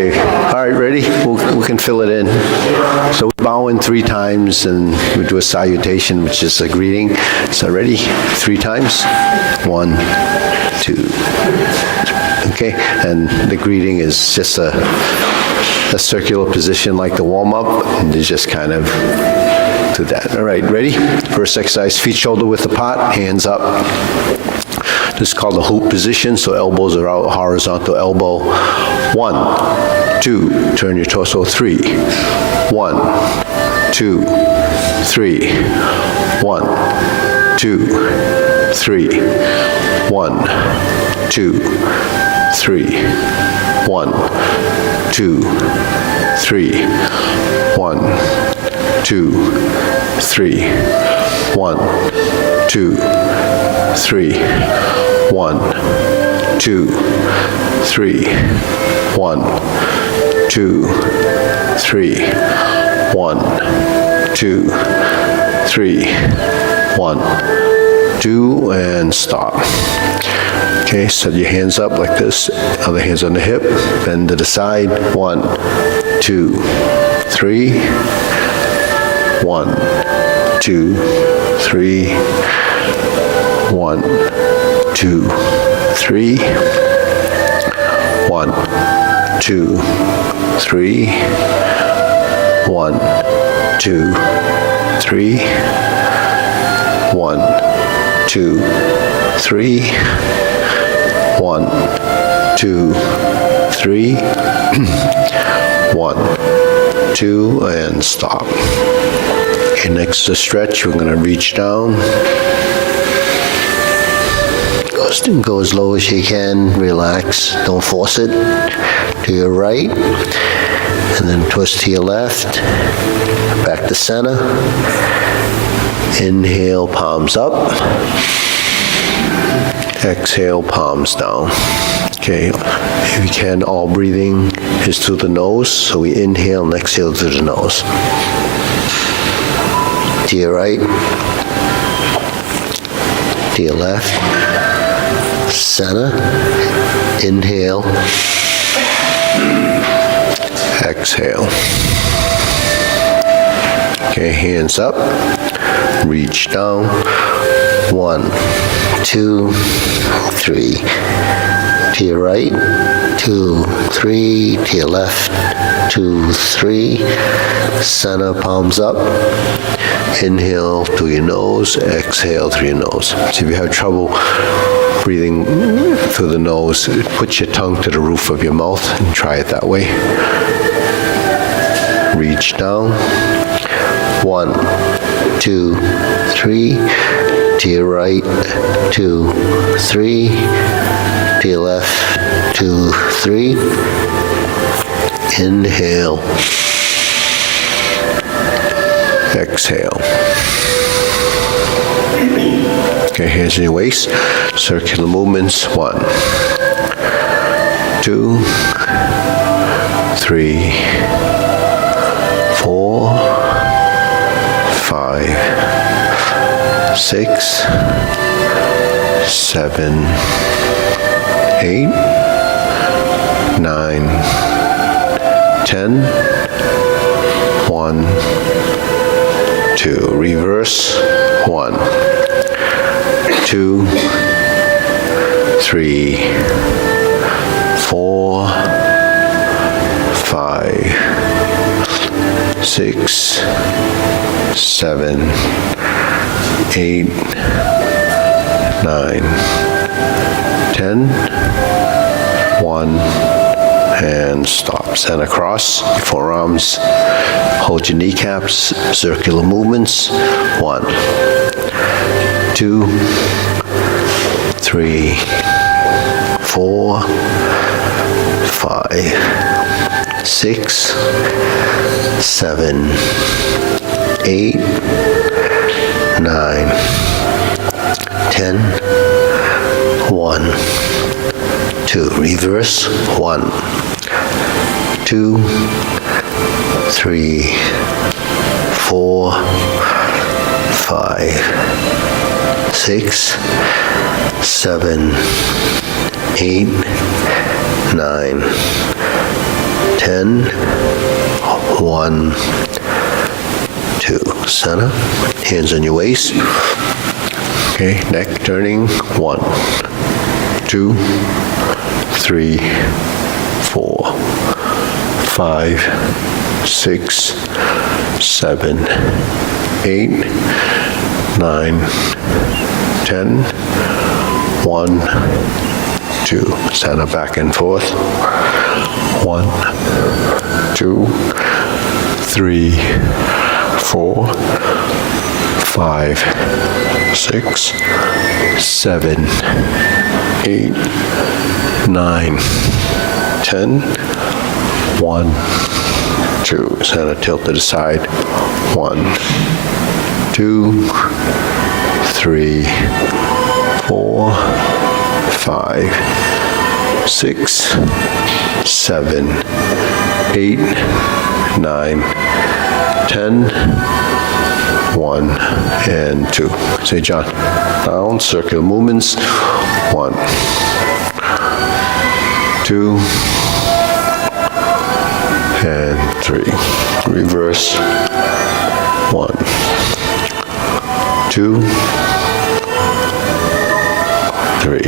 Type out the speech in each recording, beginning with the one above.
Okay, all right, ready? We can fill it in. So we bow in 3 times and we do a salutation, which is a greeting. So ready? 3 times. 1, 2. Okay, and the greeting is just a circular position like the warm-up, and you just kind of do that. All right, ready? First exercise, feet shoulder width apart, hands up. This is called the hoop position, so elbows are out, horizontal elbow. 1, 2, turn your torso. 3, 1, 2, 3, 1, 2, 3, 1, 2, 3, 1, 2, 3, 1, 2, 3, 1, 2, 3, 1, 2, 3, 1, 2, 3, 1, 2, 3, 1, 2, and stop. Okay, set your hands up like this, other hands on the hip, bend to the side. 1, 2, 3, 1, 2, 3, 1, 2, 3, 1, 2, 3, 1, 2, 3, 1, 2, 3, 1, 2, 3, 1, 2, and stop. Okay, next to stretch, we're going to reach down. Go as low as you can, relax, don't force it. To your right, and then twist to your left, back to center. Inhale, palms up. Exhale, palms down. Okay, if you can, all breathing is through the nose, so we inhale and exhale through the nose. To your right, to your left, center, inhale, exhale. Okay, hands up, reach down. 1, 2, 3. To your right, 2, 3. To your left, 2, 3. Center, palms up. Inhale through your nose, exhale through your nose. So if you have trouble breathing through the nose, put your tongue to the roof of your mouth and try it that way. Reach down. 1, 2, 3. To your right, 2, 3. To your left, 2, 3. Inhale. Exhale. Okay, hands in your waist. Circular movements. 1, 2, 3, 4, 5, 6, 7, 8, 9, 10. 1, 2. Reverse. 1, 2, 3, 4, 5, 6, 7, 8, 9, 10. 1, and stop. Stand across your forearms. Hold your kneecaps. Circular movements. 1, 2, 3, 4, 5, 6, 7, 8, 9, 10. 1, 2. Reverse. 1, 2, 3, 4, 5, 6, 7, 8, 9, 10, 1, 2. Center, hands on your waist. Okay, neck turning. 1, 2, 3, 4, 5, 6, 7, 8, 9, 10. 1, 2. Center back and forth. 1, 2, 3, 4, 5, 6, 7, 8, 9, 10. 1, 2. Center tilt to the side. 1, 2, 3, 4, 5, 6, 7, 8, 9, 10. 1 and 2. Say, John. Down, circular movements. 1, 2, and 3. Reverse. 1, 2, 3.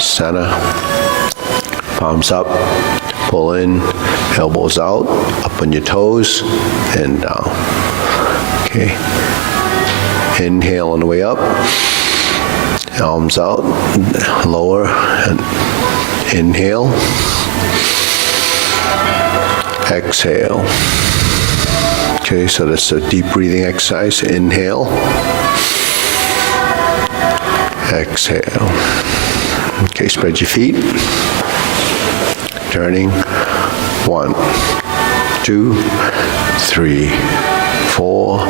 Center. Palms up. Pull in. Elbows out. Up on your toes. And down. Okay. Inhale on the way up. Arms out. Lower. And inhale. Exhale. Okay, so that's a deep breathing exercise. Inhale. Exhale. Okay, spread your feet. Turning. 1, 2, 3, 4,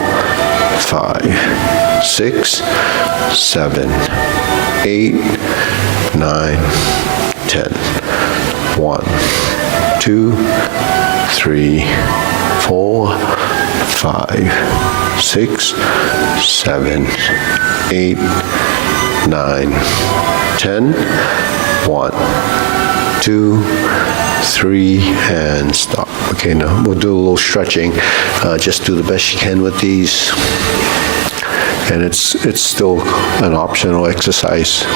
5, 6, 7, 8, 9, 10. 1, 2, 3, 4, 5, 6, 7, 8, 9, 10. 1, 2, 3, and stop. Okay, now we'll do a little stretching. Just do the best you can with these. And it's still an optional exercise.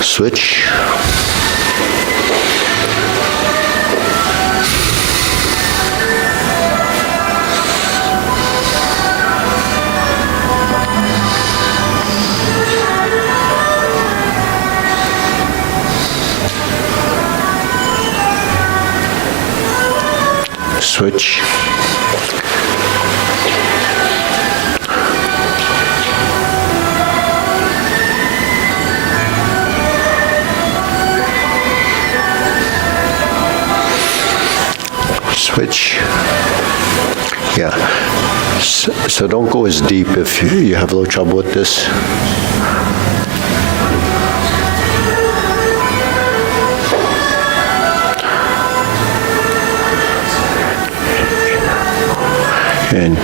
Switch. Switch. Switch. Yeah. So don't go as deep if you have a little trouble with this. And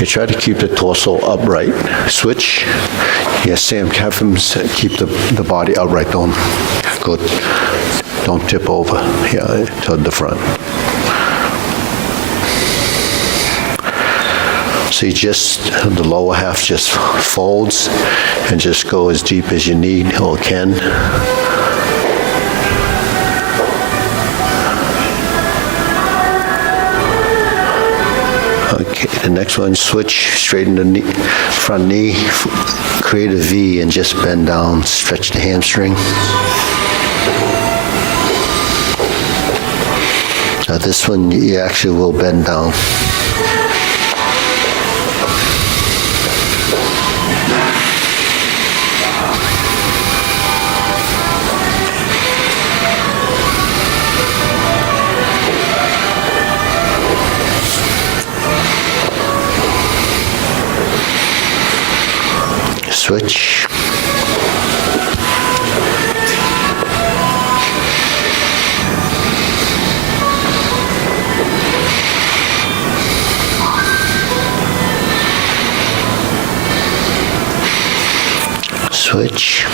you try to keep the torso upright. Switch. Yes, Sam, have him keep the body upright. Don't tip over. Yeah, toward the front. See, just the lower half just folds and just go as deep as you need or can. Okay, the next one, switch, straighten the front knee, create a V and just bend down, stretch the hamstring. Now this one, you actually will bend down. Switch. Switch.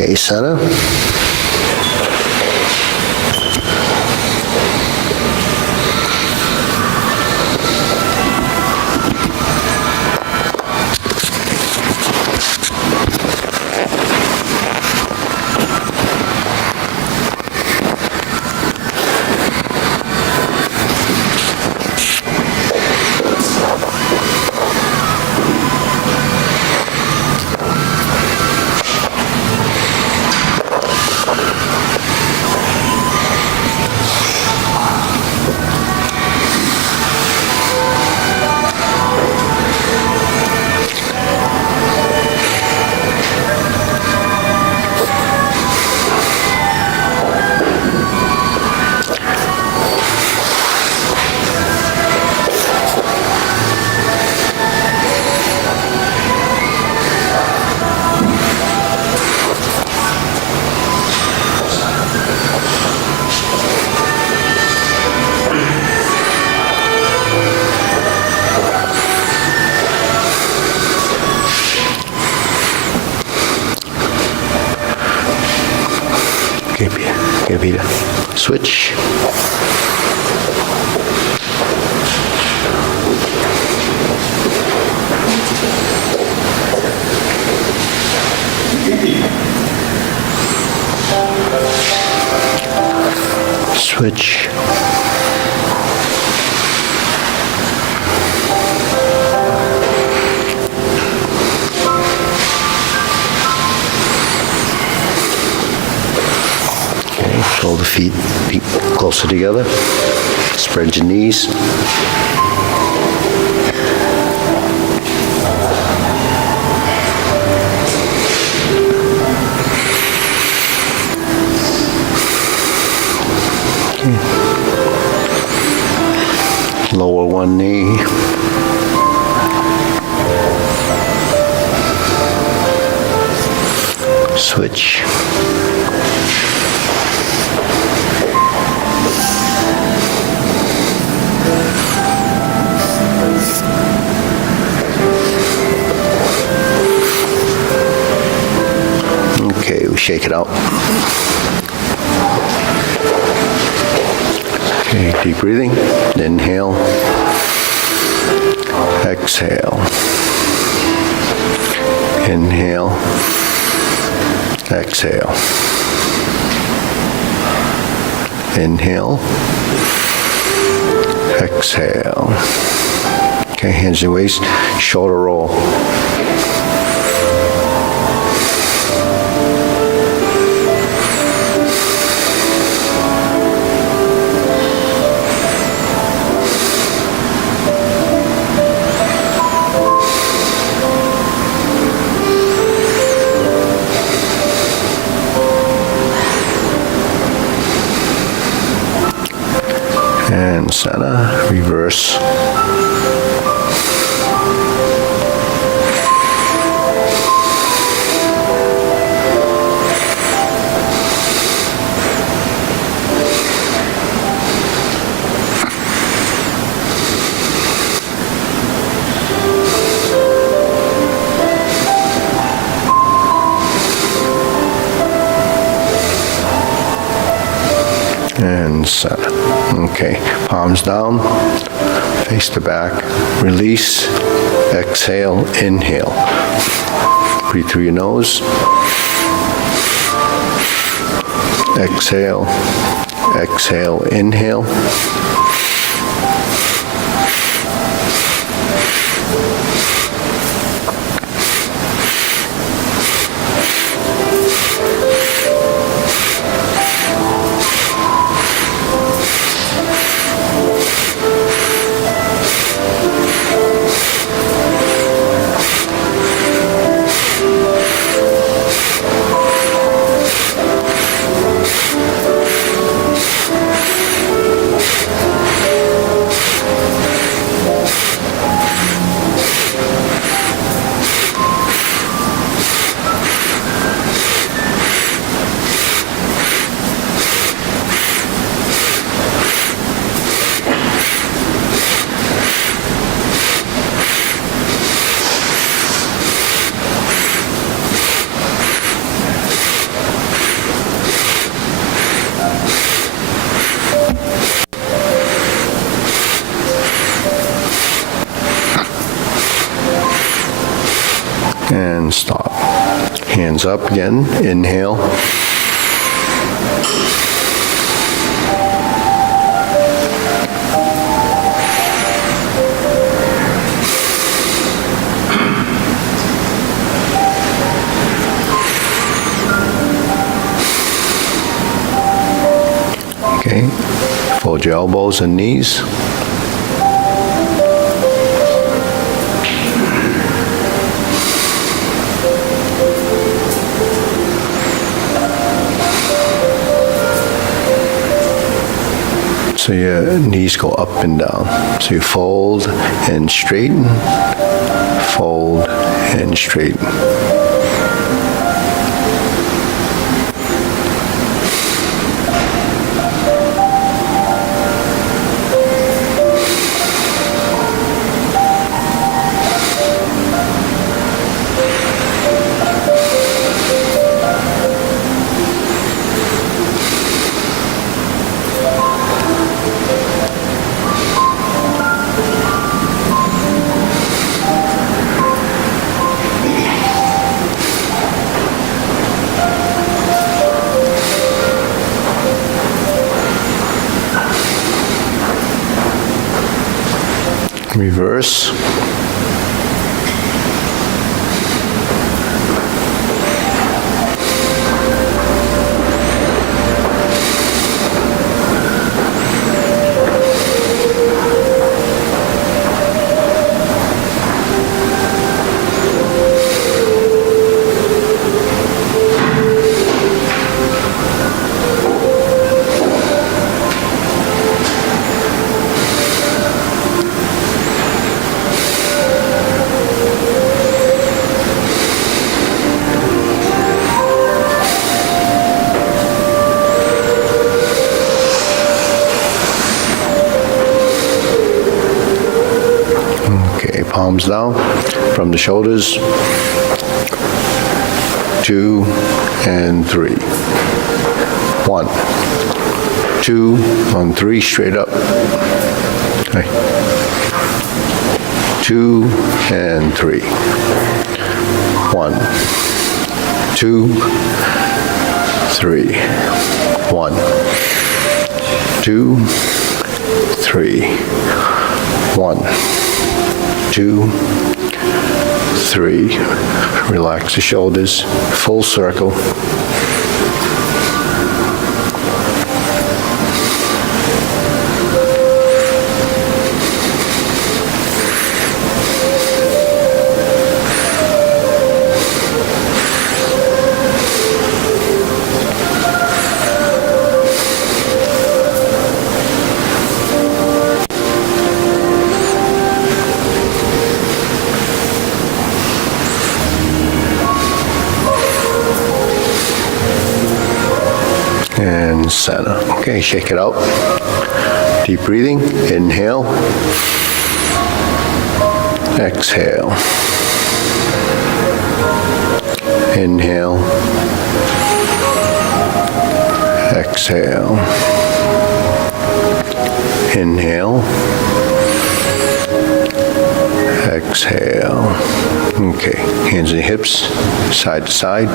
Okay, center. Okay, Peter. Switch. Switch. Pull the feet closer together. Spread your knees. Okay. Lower one knee. Switch. Okay, we shake it out. Okay, deep breathing. Inhale. Exhale. Inhale. Exhale. Inhale. Exhale. Okay, hands in waist. Shoulder roll. And center, reverse. And center. Okay, palms down, face to back, release, exhale, inhale. Breathe through your nose. Exhale, exhale, inhale. Hands up again, inhale. Okay, fold your elbows and knees. So your knees go up and down. So you fold and straighten, fold and straighten. Reverse. Okay, palms down from the shoulders. 2 and 3. 1, 2, on 3, straight up. Okay. 2 and 3. 1, 2, 3. 1, 2, 3. 1, 2, 3. Relax the shoulders, full circle. And center. Okay, shake it out. Deep breathing. Inhale. Exhale. Inhale. Exhale. Inhale. Exhale. Okay, hands and hips, side to side.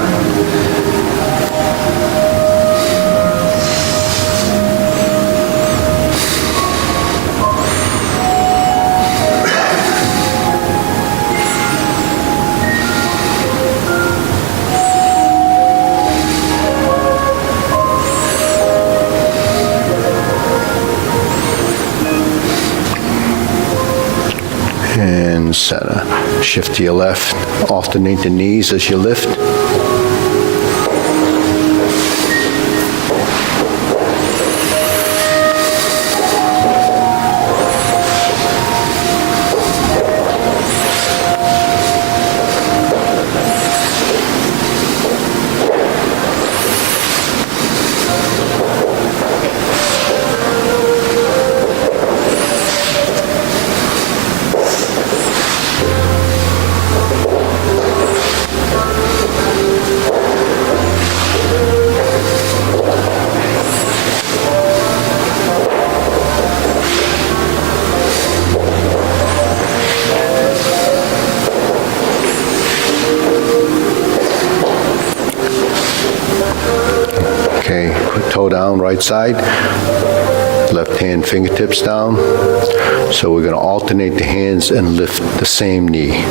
And center. Shift to your left. Alternate the knees as you lift. toe down, right side. Left hand fingertips down. So we're going to alternate the hands and lift the same knee.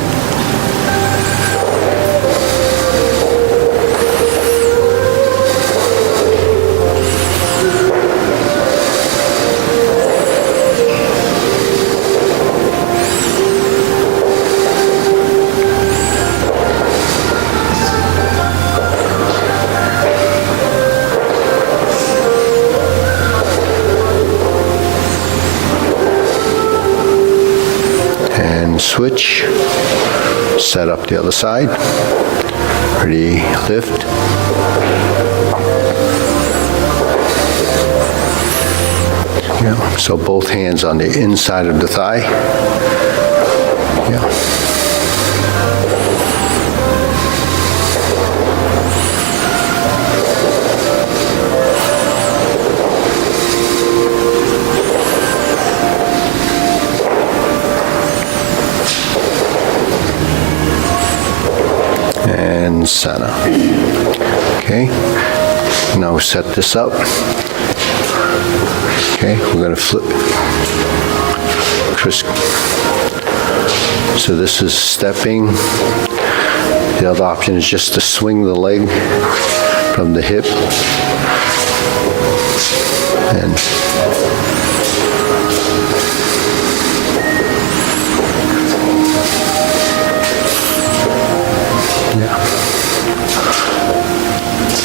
Switch, set up the other side, ready, lift. Yeah, so both hands on the inside of the thigh. Yeah. And center. Okay, now set this up. Okay, we're going to flip. So this is stepping. The other option is just to swing the leg from the hip. And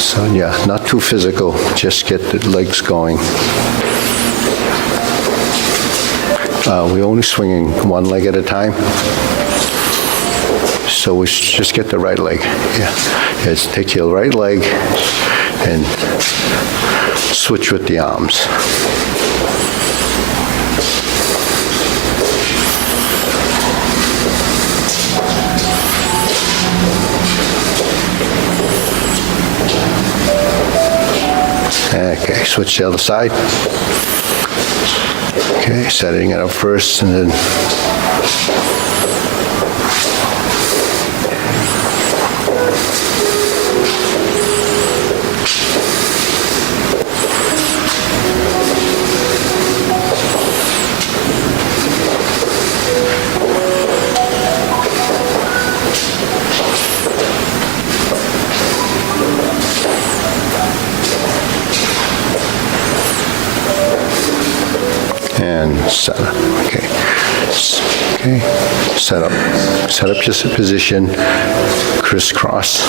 so yeah, not too physical, just get the legs going. We're only swinging one leg at a time. So we just get the right leg. Yeah, just take your right leg and switch with the arms. Okay, switch to the other side. Okay, setting it up first and then center. Okay. Okay. Set up just a position, crisscross.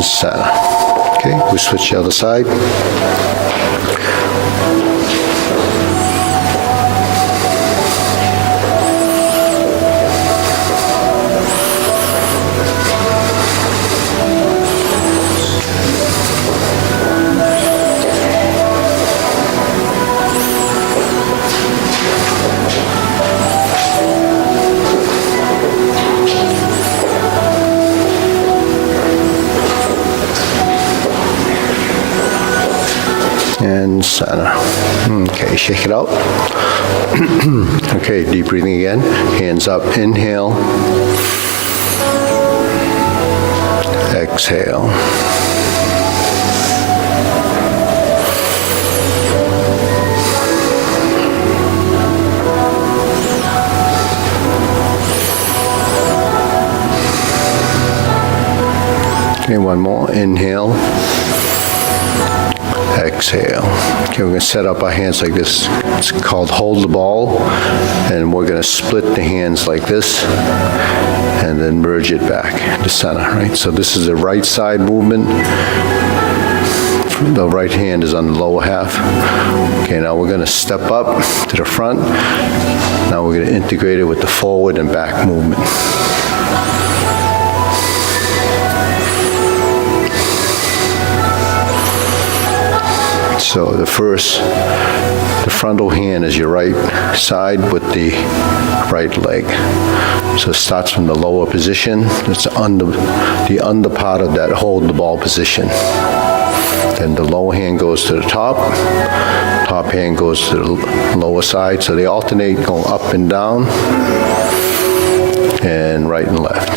Center. Okay, we switch the other side. And center. Okay, shake it out. Okay, deep breathing again. Hands up, inhale. Exhale. Okay, one more. Inhale. Exhale. Okay, we're going to set up our hands like this. It's called hold the ball, and we're going to split the hands like this and then merge it back to center, right? So this is the right side movement. The right hand is on the lower half. Okay, now we're going to step up to the front. Now we're going to integrate it with the forward and back movement. So the frontal hand is your right side with the right leg. So it starts from the lower position. It's the under part of that hold the ball position. Then the lower hand goes to the top. Top hand goes to the lower side. So they alternate going up and down and right and left.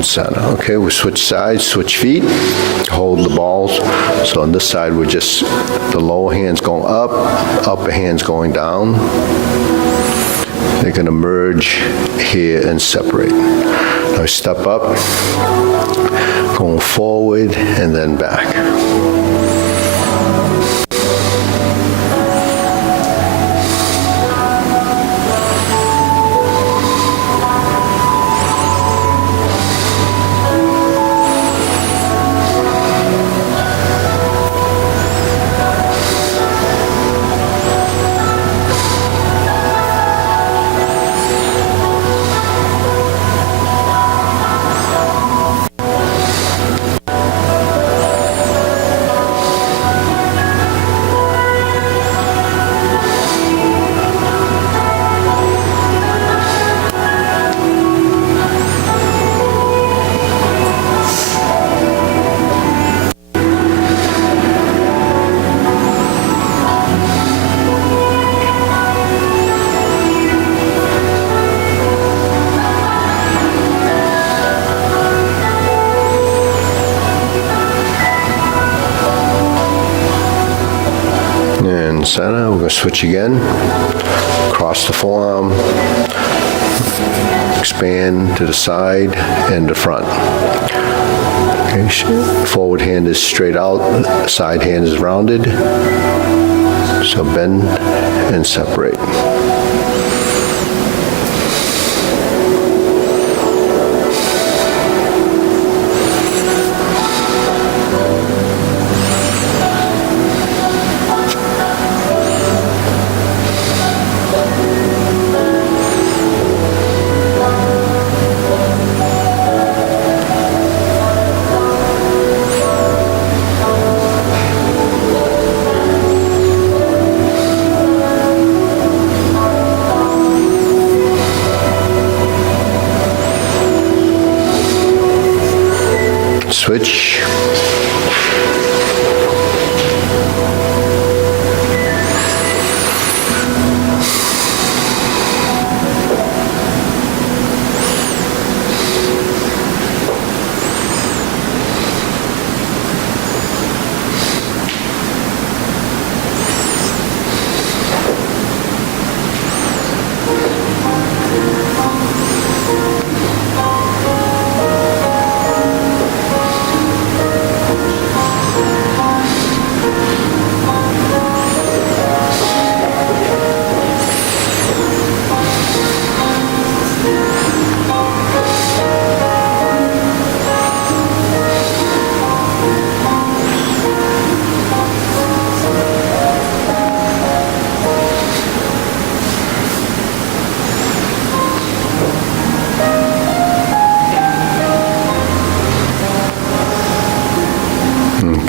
Center. Okay, we switch sides, switch feet, hold the balls. So on this side, we're just, the lower hand's going up, upper hand's going down. They're going to merge here and separate. Now step up, going forward and then back. Center, we're going to switch again, cross the forearm, expand to the side and the front. Okay, forward hand is straight out, side hand is rounded, so bend and separate. Switch.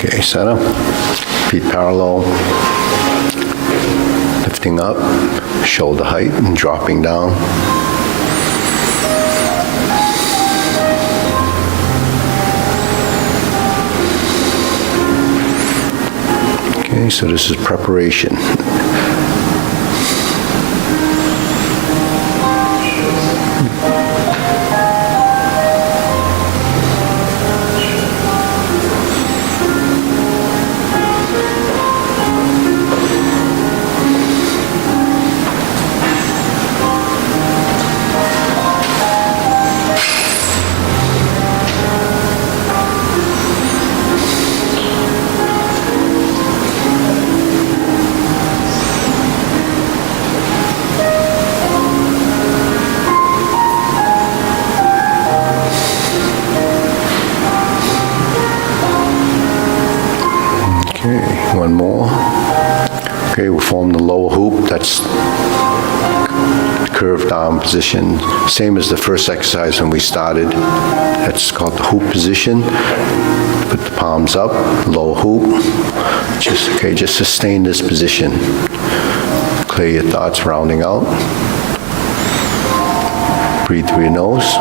Okay, center, feet parallel, lifting up, shoulder height and dropping down. Okay, so this is preparation. Okay, we'll form the lower hoop. That's curved arm position, same as the first exercise when we started. That's called the hoop position. Put the palms up, lower hoop. Just sustain this position. Clear your thoughts, rounding out. Breathe through your nose.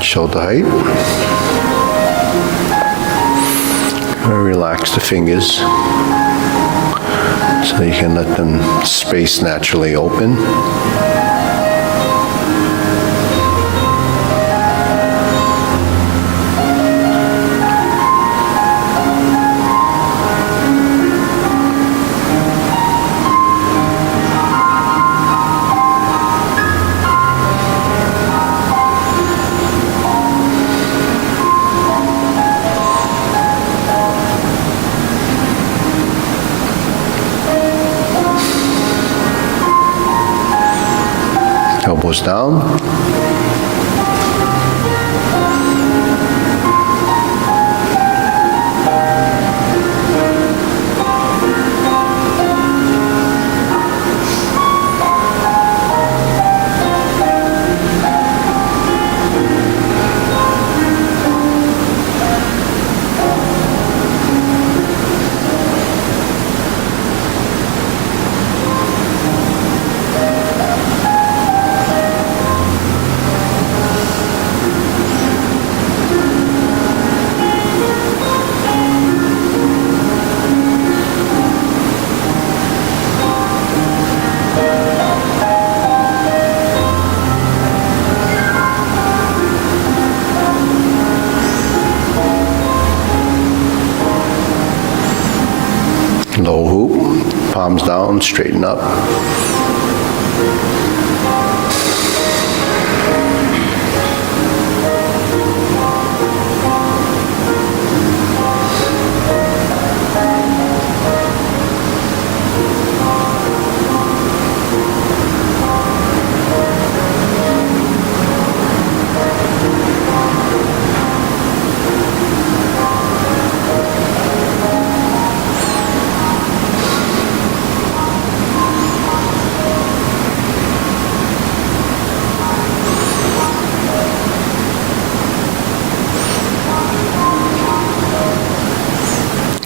Shoulder height. Relax the fingers so you can let them space naturally open. Elbows down. Low hoop, palms down, straighten up.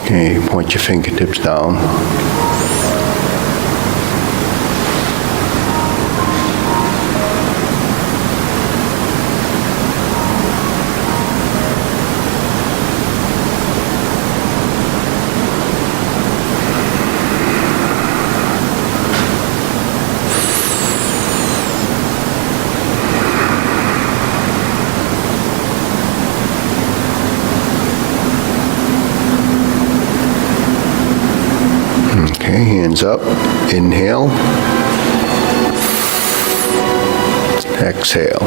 Okay, point your fingertips down. Okay, hands up. Inhale. Exhale.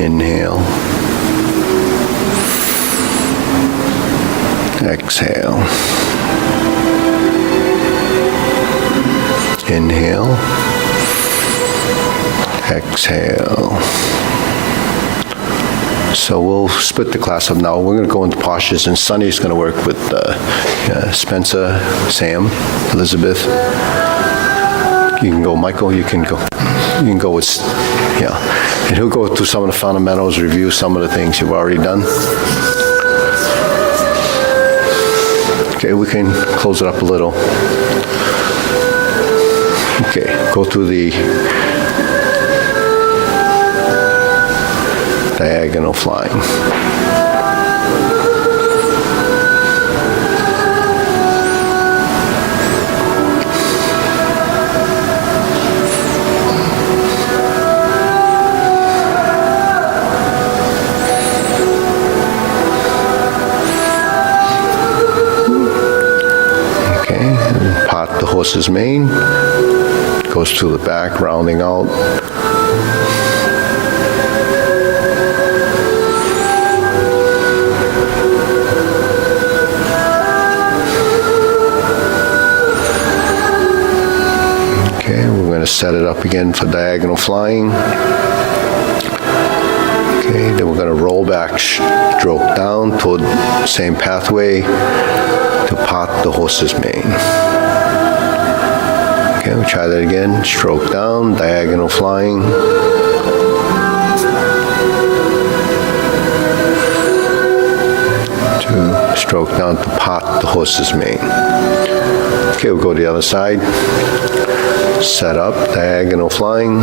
Inhale. Exhale. Inhale. Exhale. So we'll split the class up now. We're going to go into postures, and Sunny's going to work with Spencer, Sam, Elizabeth. You can go, Michael, you can go. You can go with, yeah. And he'll go through some of the fundamentals, review some of the things you've already done. Okay, we can close it up a little. Okay, go through the diagonal flying. horse's mane. Goes to the back, rounding out. Okay, we're going to set it up again for diagonal flying. Okay, then we're going to roll back, stroke down toward the same pathway to part the horse's mane. Okay, we'll try that again. Stroke down, diagonal flying. To stroke down to part the horse's mane. Okay, we'll go to the other side. Set up, diagonal flying.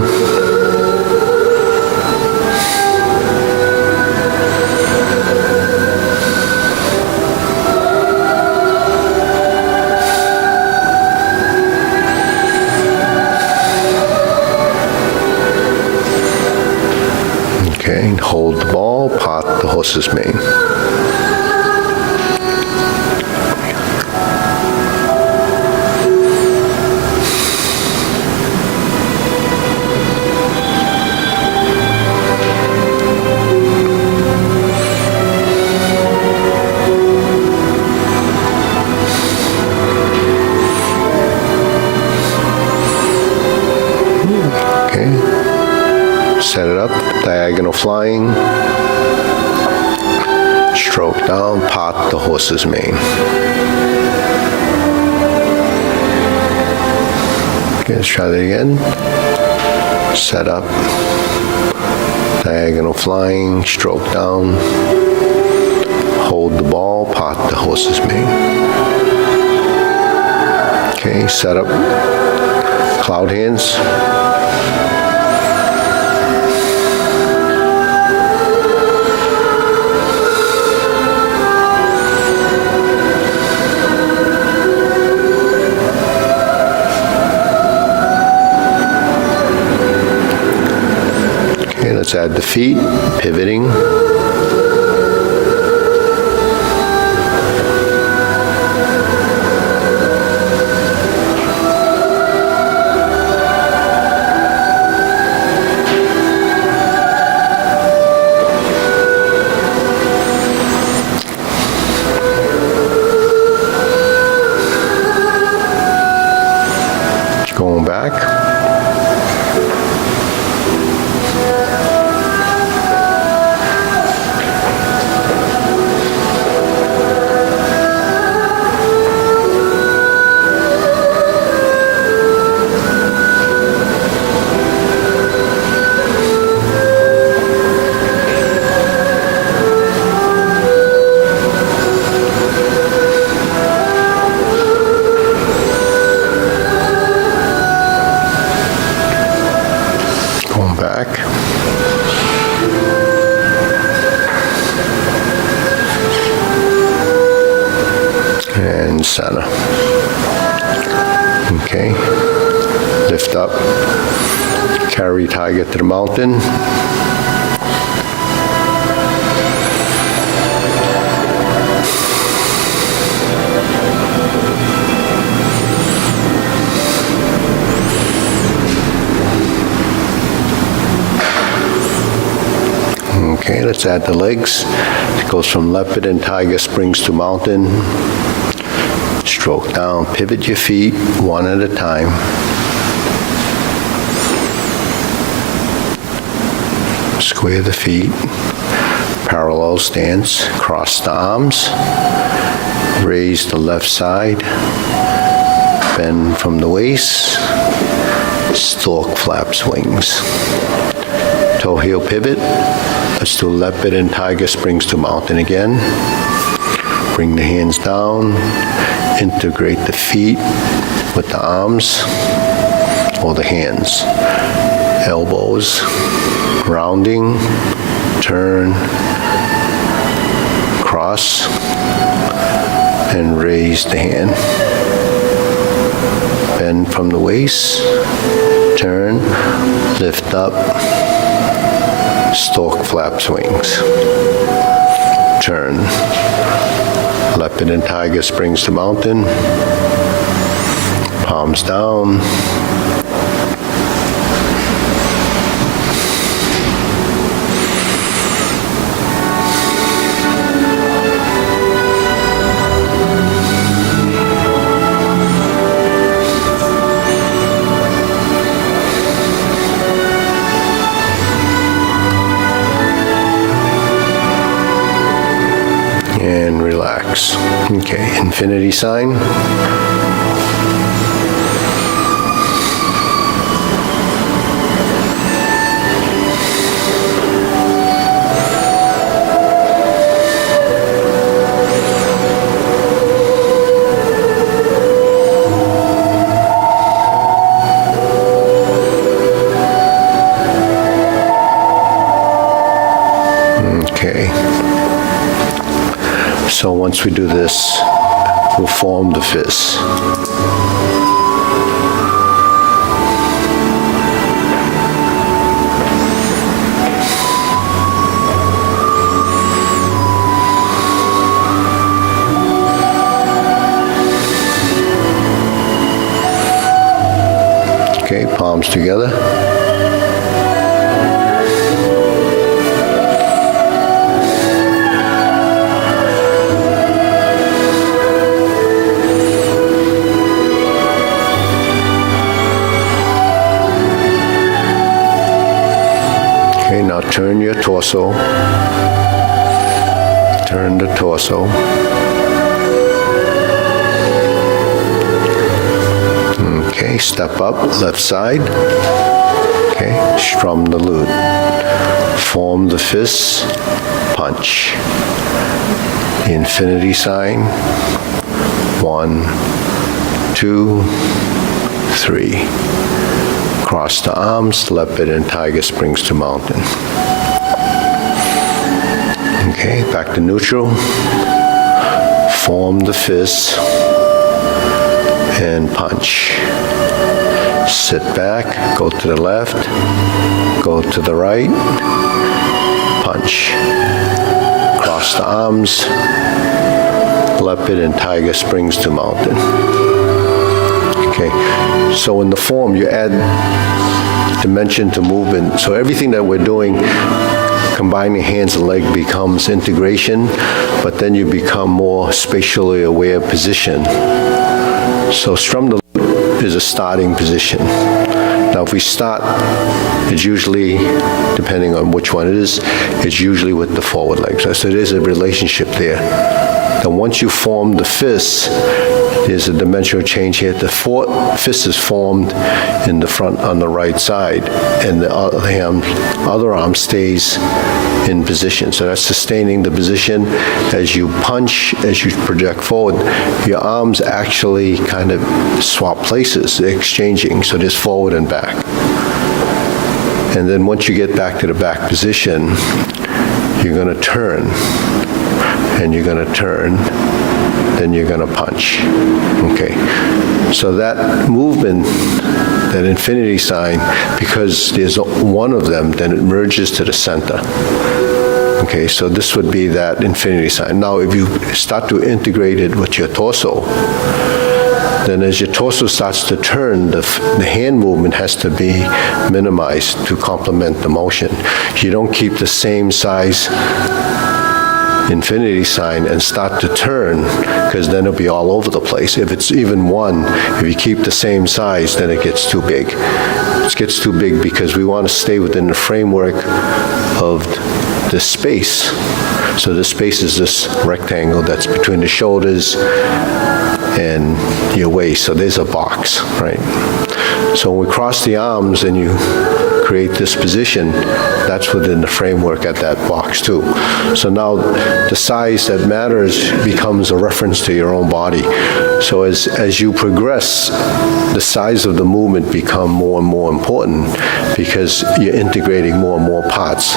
Okay, hold the ball, part the horse's mane. Set it up, diagonal flying, stroke down, part the horse's mane. Okay, let's try that again. Set up, diagonal flying, stroke down, hold the ball, part the horse's mane. Okay, set up, cloud hands. Let's add the feet, pivoting. Going back. Back. And center. Okay. Lift up. Carry tiger to the mountain. Okay, let's add the legs. It goes from leopard and tiger springs to mountain. Stroke down, pivot your feet one at a time. Square the feet. Parallel stance. Cross the arms. Raise the left side. Bend from the waist. Stork flaps wings. Toe heel pivot. Let's do leopard and tiger springs to mountain again. Bring the hands down. Integrate the feet with the arms or the hands. Elbows, rounding, turn, cross, and raise the hand. Bend from the waist, turn, lift up, stork flaps wings. Turn. Leopard and tiger springs to mountain. Palms down. And relax. Okay, infinity sign. Okay. So once we do this, we'll form the fist. Okay, palms together. Okay, now turn your torso. Turn the torso. Okay, step up, left side. Okay, strum the lute. Form the fist, punch. The infinity sign. 1, 2, 3. Cross the arms, leopard and tiger springs to mountain. Okay, back to neutral. Form the fist and punch. Sit back, go to the left, go to the right, punch. Cross the arms, leopard and tiger springs to mountain. Okay, so in the form you add dimension to movement. So everything that we're doing, combining hands and leg, becomes integration, but then you become more spatially aware position. So strum the lute is a starting position. Now if we start, it's usually, depending on which one it is, it's usually with the forward leg. So there's a relationship there. Then once you form the fist, there's a dimensional change here. The fist is formed in the front on the right side, and the other arm stays in position. So that's sustaining the position. As you punch, as you project forward, your arms actually kind of swap places, they're exchanging. So there's forward and back. And then once you get back to the back position, you're going to turn, and you're going to turn, then you're going to punch. Okay, so that movement, that infinity sign, because there's one of them, then it merges to the center. Okay, so this would be that infinity sign. Now, if you start to integrate it with your torso, then as your torso starts to turn, the hand movement has to be minimized to complement the motion. You don't keep the same size infinity sign and start to turn, because then it'll be all over the place. If it's even one, if you keep the same size, then it gets too big. It gets too big because we want to stay within the framework of the space. So the space is this rectangle that's between the shoulders and your waist. So there's a box, right? So when we cross the arms and you create this position, that's within the framework at that box too. So now the size that matters becomes a reference to your own body. So as you progress, the size of the movement become more and more important because you're integrating more and more parts.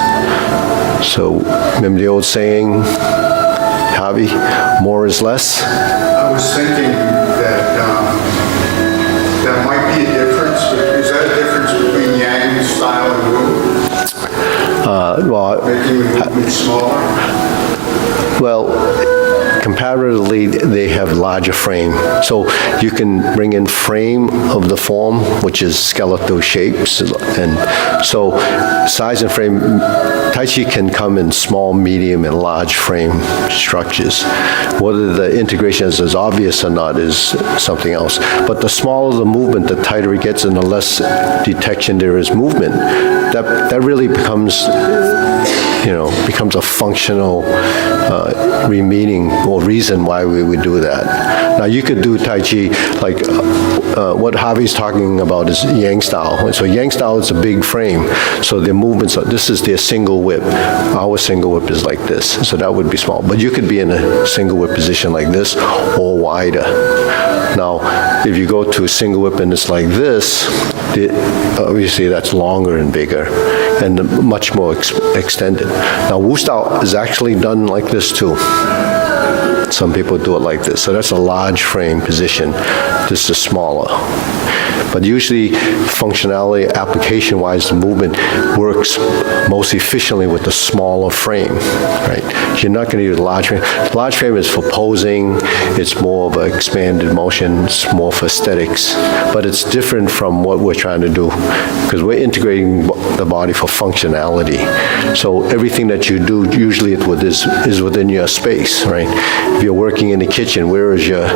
So remember the old saying, Javi, more is less? I was thinking that that might be a difference. Is that a difference between Yang style and Wu? Making the movement smaller? Well, comparatively, they have larger frame. So you can bring in frame of the form, which is skeletal shapes. And so size and frame, Tai Chi can come in small, medium, and large frame structures. Whether the integration is as obvious or not is something else. But the smaller the movement, the tighter it gets, and the less detection there is movement. That really becomes a functional meaning or reason why we would do that. Now, you could do Tai Chi, like what Javi's talking about is Yang style. So Yang style is a big frame, so their movements, this is their single whip. Our single whip is like this, so that would be small. But you could be in a single whip position like this or wider. Now, if you go to a single whip and it's like this, obviously that's longer and bigger and much more extended. Now, Wu style is actually done like this too. Some people do it like this. So that's a large frame position. This is smaller. But usually, functionality, application-wise, the movement works most efficiently with the smaller frame, right? You're not going to use a large frame. Large frame is for posing. It's more of an expanded motion. It's more for aesthetics. But it's different from what we're trying to do because we're integrating the body for functionality. So everything that you do, usually is within your space, right? If you're working in the kitchen, where is your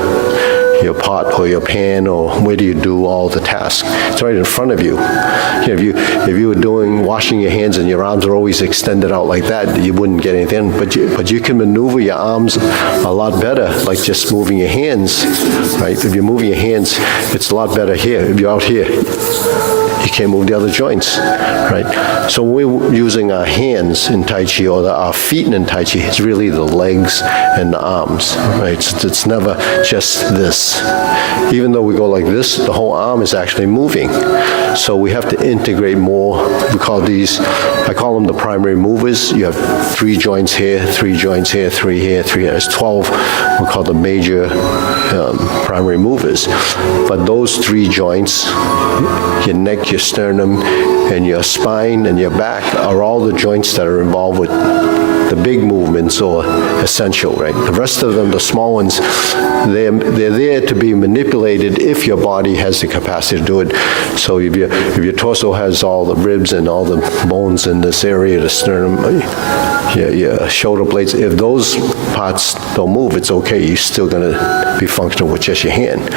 pot or your pan, or where do you do all the tasks? It's right in front of you. If you were washing your hands and your arms are always extended out like that, you wouldn't get anything. But you can maneuver your arms a lot better, like just moving your hands, right? If you're moving your hands, it's a lot better here. If you're out here, you can't move the other joints, right? So when we're using our hands in Tai Chi or our feet in Tai Chi, it's really the legs and the arms, right? It's never just this. Even though we go like this, the whole arm is actually moving. So we have to integrate more. I call them the primary movers. You have 3 joints here, 3 joints here, 3 here, 3 here. It's 12, we call the major primary movers. But those 3 joints, your neck, your sternum, and your spine and your back are all the joints that are involved with the big movements or essential, right? The rest of them, the small ones, they're there to be manipulated if your body has the capacity to do it. So if your torso has all the ribs and all the bones in this area, the sternum, your shoulder blades, if those parts don't move, it's okay. You're still going to be functional with just your hand.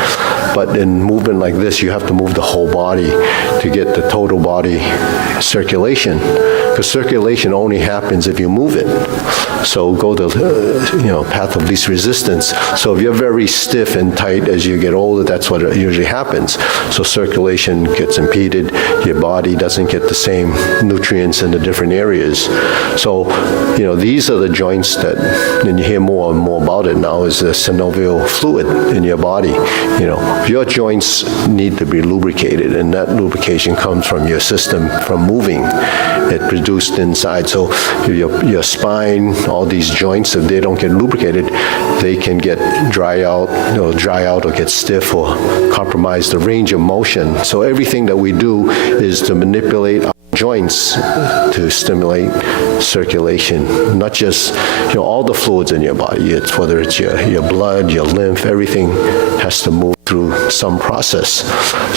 But in movement like this, you have to move the whole body to get the total body circulation. Because circulation only happens if you move it. So go to, path of least resistance. So if you're very stiff and tight as you get older, that's what usually happens. So circulation gets impeded. Your body doesn't get the same nutrients in the different areas. So, these are the joints that, and you hear more and more about it now, is the synovial fluid in your body. Your joints need to be lubricated, and that lubrication comes from your system, from moving. It's produced inside. So your spine, all these joints, if they don't get lubricated, they can get dry out or get stiff or compromise the range of motion. So everything that we do is to manipulate our joints to stimulate circulation, not just all the fluids in your body. Whether it's your blood, your lymph, everything has to move through some process.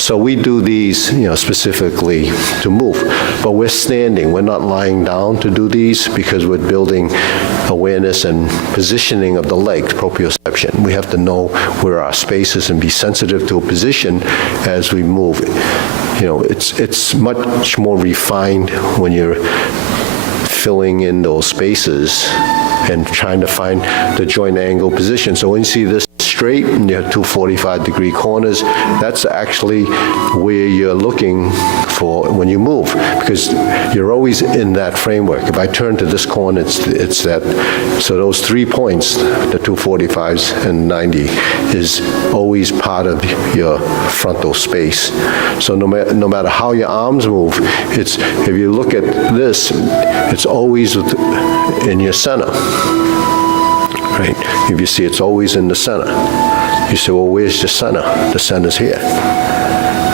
So we do these, specifically to move. But we're standing. We're not lying down to do these because we're building awareness and positioning of the legs, proprioception. We have to know where our space is and be sensitive to a position as we move. It's much more refined when you're filling in those spaces and trying to find the joint angle position. So when you see this straight and you have 2 45-degree corners, that's actually where you're looking for when you move, because you're always in that framework. If I turn to this corner, it's that. So those 3 points, the 2 45s and 90, is always part of your frontal space. So no matter how your arms move, if you look at this, it's always in your center. Right? If you see, it's always in the center. You say, well, where's the center? The center's here.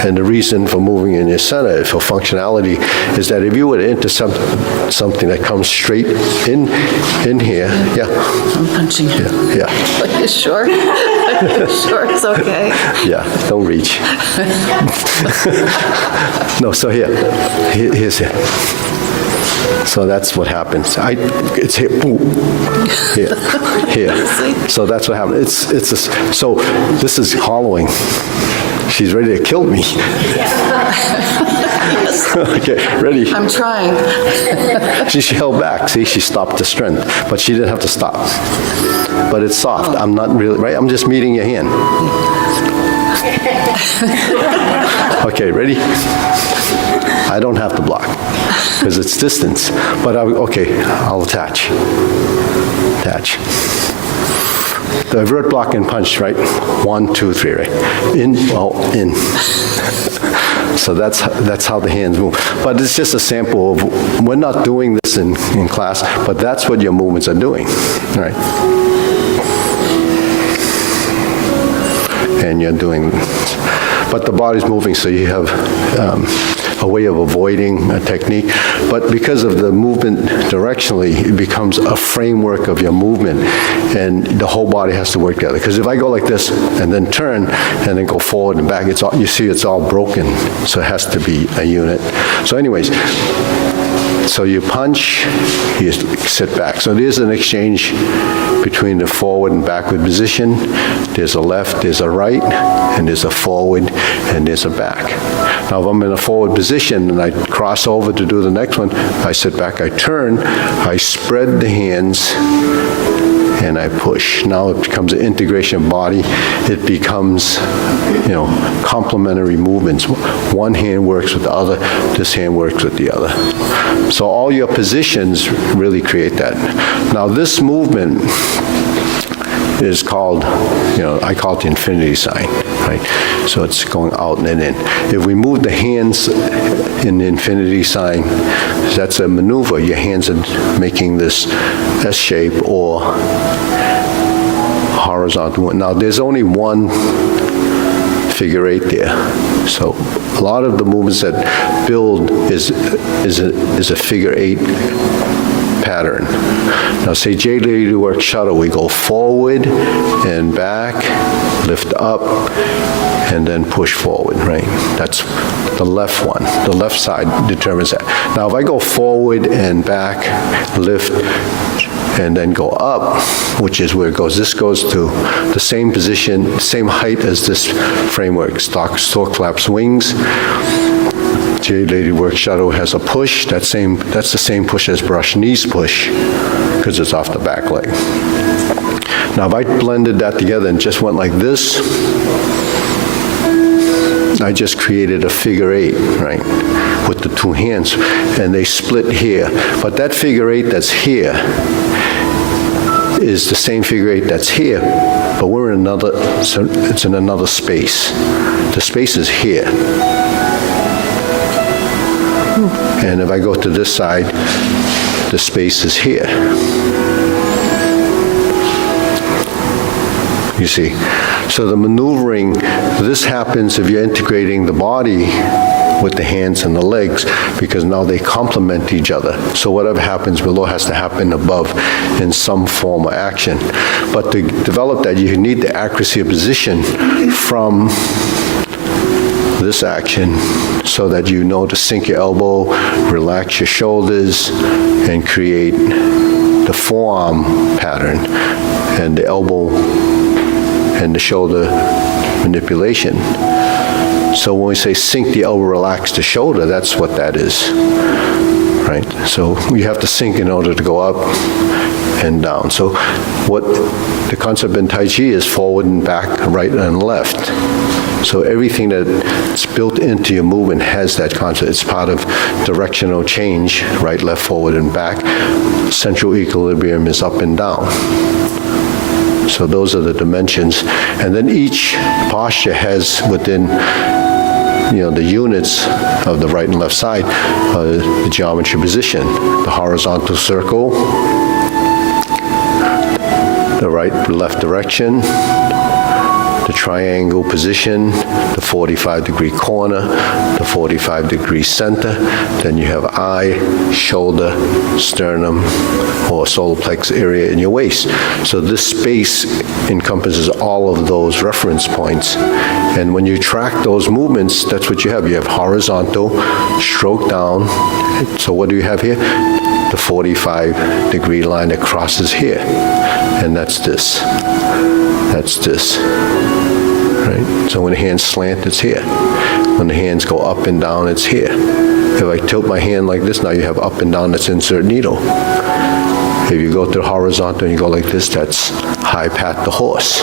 And the reason for moving in your center for functionality is that if you were to enter something that comes straight in here, yeah, I'm punching. yeah, Are you sure? Are you sure it's okay? yeah, don't reach. No, so here's it. So that's what happens. It's here, boom, here. So that's what happens. So this is hollowing. She's ready to kill me. Okay, ready? I'm trying. She held back. See, she stopped the strength, but she didn't have to stop. But it's soft. I'm not really, right? I'm just meeting your hand. Okay, ready? I don't have to block because it's distance. But I'll attach. Attach. The vert block and punch, right? 1, 2, 3, right? In, in. So that's how the hands move. But it's just a sample of, we're not doing this in class, but that's what your movements are doing, right? And you're doing, but the body's moving, so you have a way of avoiding a technique. But because of the movement directionally, it becomes a framework of your movement, and the whole body has to work together. Because if I go like this and then turn and then go forward and back, you see it's all broken, so it has to be a unit. So anyways, so you punch, you sit back. So there's an exchange between the forward and backward position. There's a left, there's a right, and there's a forward, and there's a back. Now, if I'm in a forward position and I cross over to do the next one, I sit back, I turn, I spread the hands, and I push. Now it becomes an integration of body. It becomes, complementary movements. One hand works with the other, this hand works with the other. So all your positions really create that. Now this movement is called, I call it the infinity sign, right? So it's going out and then in. If we move the hands in the infinity sign, that's a maneuver. Your hands are making this S shape or horizontal. Now there's only one figure 8 there. So a lot of the movements that build is a figure 8 pattern. Now say J lady work shuttle, we go forward and back, lift up, and then push forward, right? That's the left one. The left side determines that. Now if I go forward and back, lift, and then go up, which is where it goes. This goes to the same position, same height as this framework. Stork flaps wings. J lady work shuttle has a push. That's the same push as brush knees push, because it's off the back leg. Now if I blended that together and just went like this, I just created a figure 8, right, with the two hands, and they split here. But that figure 8 that's here is the same figure 8 that's here, but we're in it's in another space. The space is here. And if I go to this side, the space is here. You see? So the maneuvering, this happens if you're integrating the body with the hands and the legs, because now they complement each other. So whatever happens below has to happen above in some form of action. But to develop that, you need the accuracy of position from this action so that you know to sink your elbow, relax your shoulders, and create the forearm pattern and the elbow and the shoulder manipulation. So when we say sink the elbow, relax the shoulder, that's what that is, right? So you have to sink in order to go up and down. So what the concept in Tai Chi is forward and back, right and left. So everything that's built into your movement has that concept. It's part of directional change, right, left, forward, and back. Central equilibrium is up and down. So those are the dimensions. And then each posture has within, the units of the right and left side, the geometry position, the horizontal circle, the right, left direction, the triangle position, the 45-degree corner, the 45-degree center. Then you have eye, shoulder, sternum, or solar plexus area in your waist. So this space encompasses all of those reference points. And when you track those movements, that's what you have. You have horizontal, stroke down. So what do you have here? The 45-degree line that crosses here. And that's this. That's this. Right? So when the hands slant, it's here. When the hands go up and down, it's here. If I tilt my hand like this, now you have up and down, that's insert needle. If you go to the horizontal and you go like this, that's high pat the horse.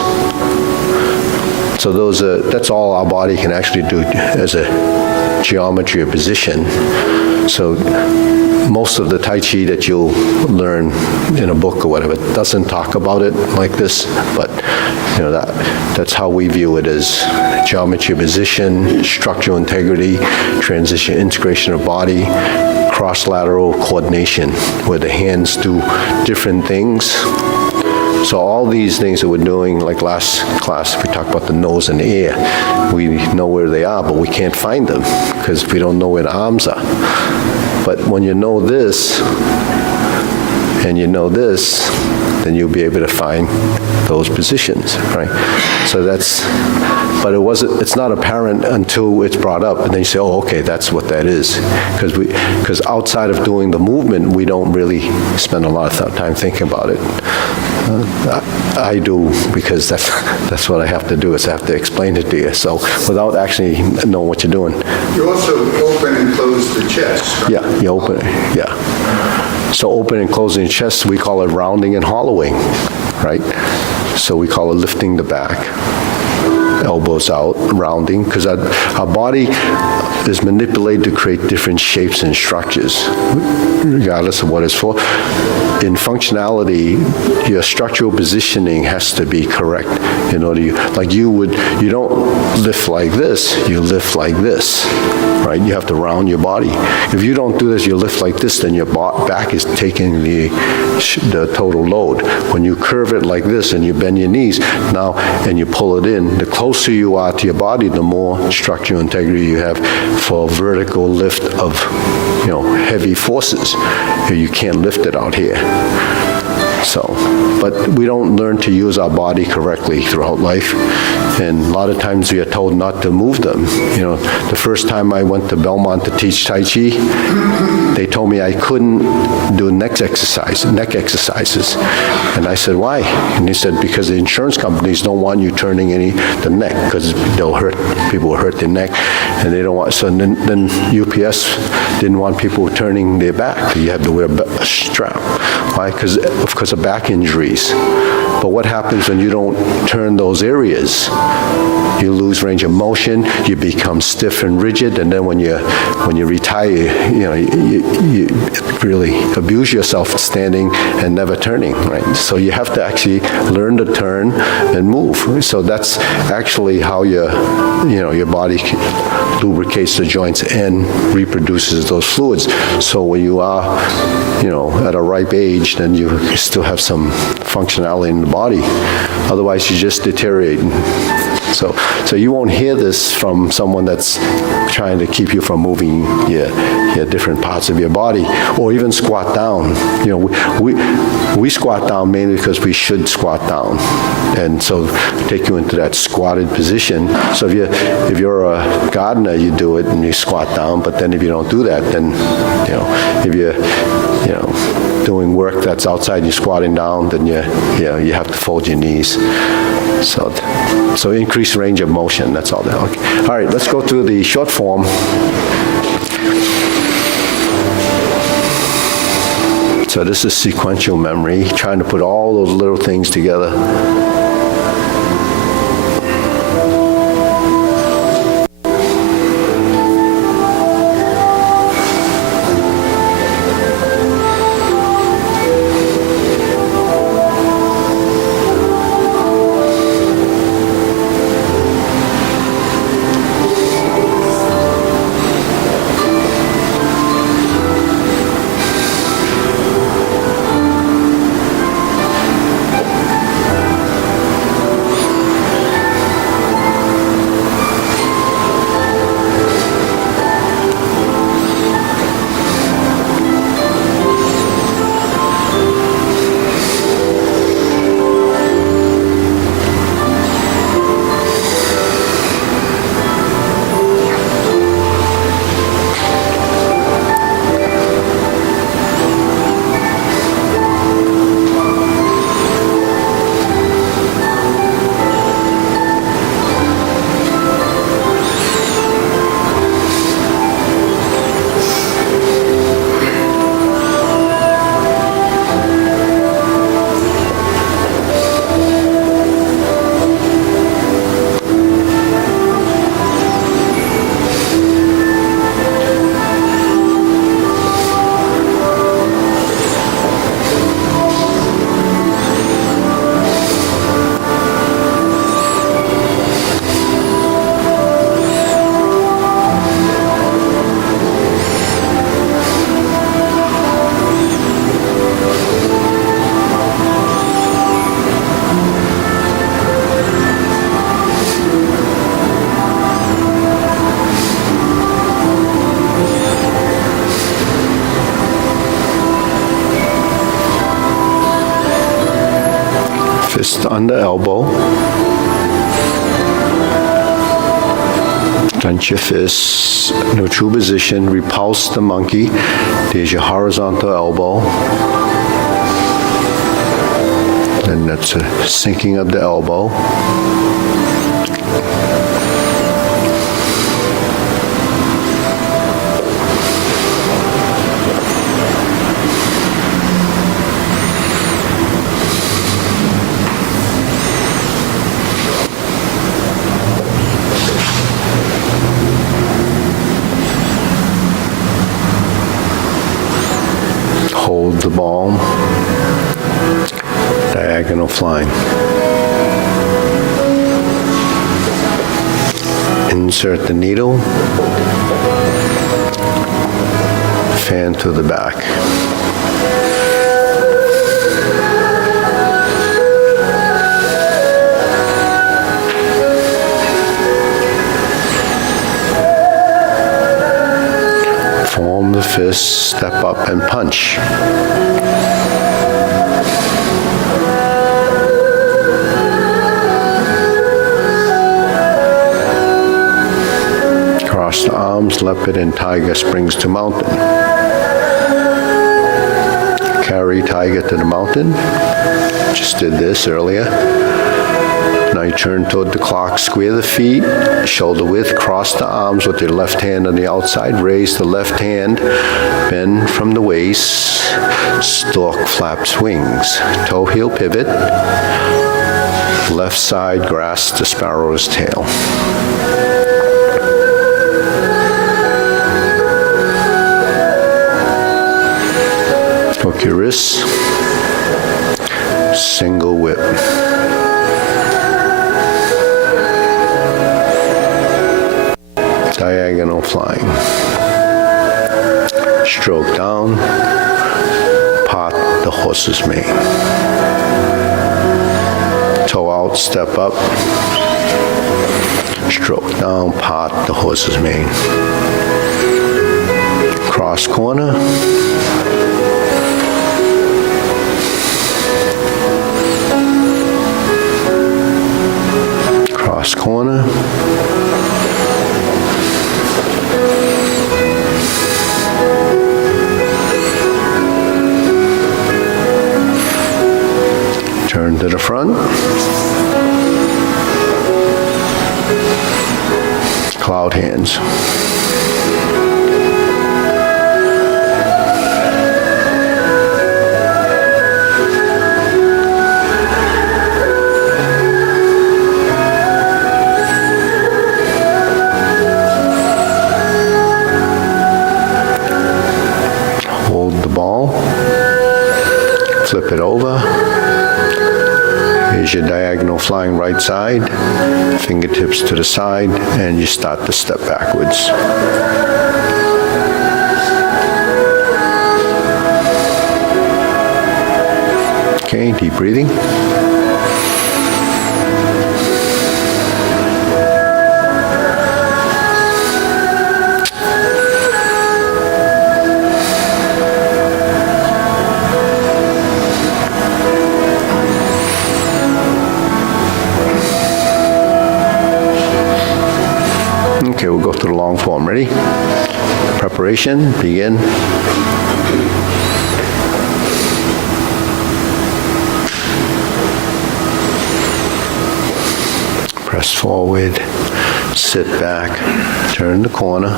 So that's all our body can actually do as a geometry or position. So most of the Tai Chi that you'll learn in a book or whatever doesn't talk about it like this, but that's how we view it, as geometry of position, structural integrity, transition, integration of body, cross-lateral coordination, where the hands do different things. So all these things that we're doing, like last class, we talked about the nose and the ear. We know where they are, but we can't find them because we don't know where the arms are. But when you know this, and you know this, then you'll be able to find those positions, right? So but it's not apparent until it's brought up, and then you say, oh, okay, that's what that is. Because outside of doing the movement, we don't really spend a lot of time thinking about it. I do, because that's what I have to do, is I have to explain it to you. So without actually knowing what you're doing. You also open and close the chest, right? Yeah, you open it, yeah. So open and closing the chest, we call it rounding and hollowing, right? So we call it lifting the back, elbows out, rounding, because our body is manipulated to create different shapes and structures, regardless of what it's for. In functionality, your structural positioning has to be correct. In order, you don't lift like this, you lift like this, right? You have to round your body. If you don't do this, you lift like this, then your back is taking the total load. When you curve it like this and you bend your knees now and you pull it in, the closer you are to your body, the more structural integrity you have for vertical lift of heavy forces. You can't lift it out here. So, but we don't learn to use our body correctly throughout life, and a lot of times we are told not to move them. The first time I went to Belmont to teach Tai Chi, they told me I couldn't do neck exercises. And I said, why? And he said, because the insurance companies don't want you turning the neck, because people will hurt their neck, and they don't want, so then UPS didn't want people turning their back. You had to wear a strap. Why? Because of back injuries. But what happens when you don't turn those areas? You lose range of motion, you become stiff and rigid, and then when you retire, you really abuse yourself standing and never turning, right? So you have to actually learn to turn and move. So that's actually how your body lubricates the joints and reproduces those fluids. So when you are, at a ripe age, then you still have some functionality in the body. Otherwise, you just deteriorate. So you won't hear this from someone that's trying to keep you from moving your different parts of your body, or even squat down. We squat down mainly because we should squat down, and so take you into that squatted position. So if you're a gardener, you do it and you squat down. But then if you don't do that, then if you're doing work that's outside, you're squatting down, then you have to fold your knees. So increase range of motion, that's all. Okay. All right, let's go through the short form. So this is sequential memory, trying to put all those little things together. fist under elbow. Clench your fists, neutral position, repulse the monkey. There's your horizontal elbow. And that's a sinking of the elbow. Hold the ball, diagonal flying. Insert the needle, fan to the back. Form the fist, step up and punch. Cross the arms, leopard and tiger springs to mountain. Carry tiger to the mountain. Just did this earlier. Now you turn toward the clock, square the feet, shoulder width, cross the arms with your left hand on the outside, raise the left hand, bend from the waist, stork flaps wings, toe heel pivot, left side grasp the sparrow's tail. Hook your wrists, single whip. Diagonal flying. Stroke down, part the horse's mane. Toe out, step up. Stroke down, part the horse's mane. Cross corner. Cross corner. Turn to the front. Cloud hands. Hold the ball. Flip it over. Here's your diagonal flying right side, fingertips to the side, and you start to step backwards. Okay, deep breathing. Okay, we'll go through the long form. Ready? Preparation, begin. Press forward, sit back, turn the corner.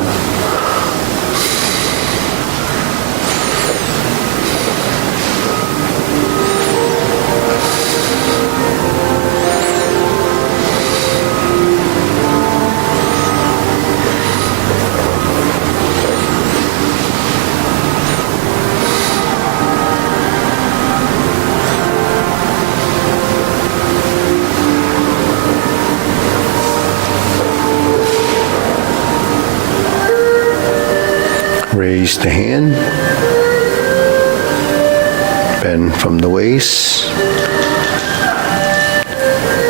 Raise the hand, bend from the waist,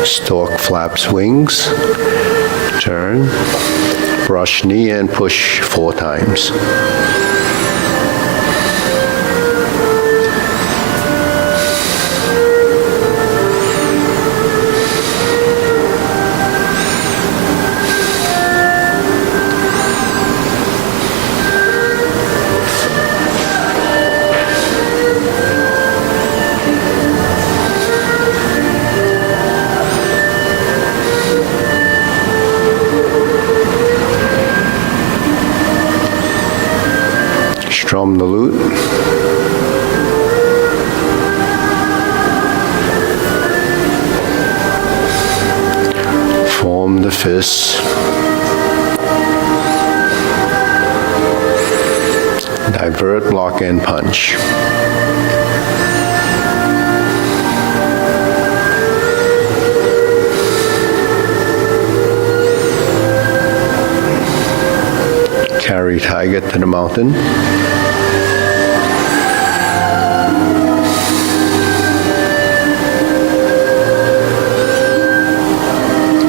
stork flaps wings, turn, brush knee and push 4 times. from the loot. Form the fists. Divert, block, and punch. Carry tiger to the mountain.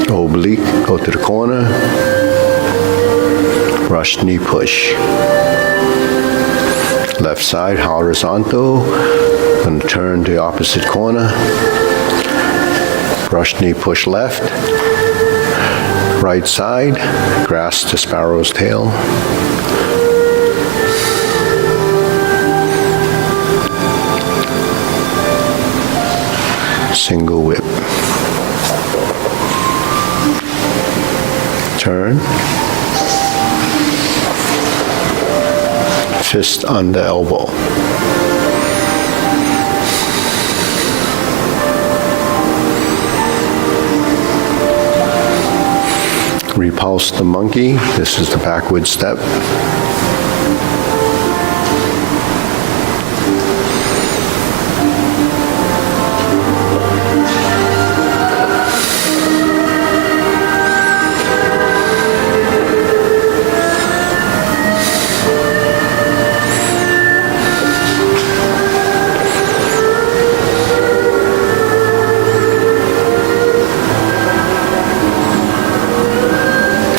Oblique, go to the corner. Rush knee push. Left side horizontal. Going to turn to the opposite corner. Rush knee push left. Right side, grasp the sparrow's tail. Single whip. Turn. Fist under elbow. Repulse the monkey. This is the backward step.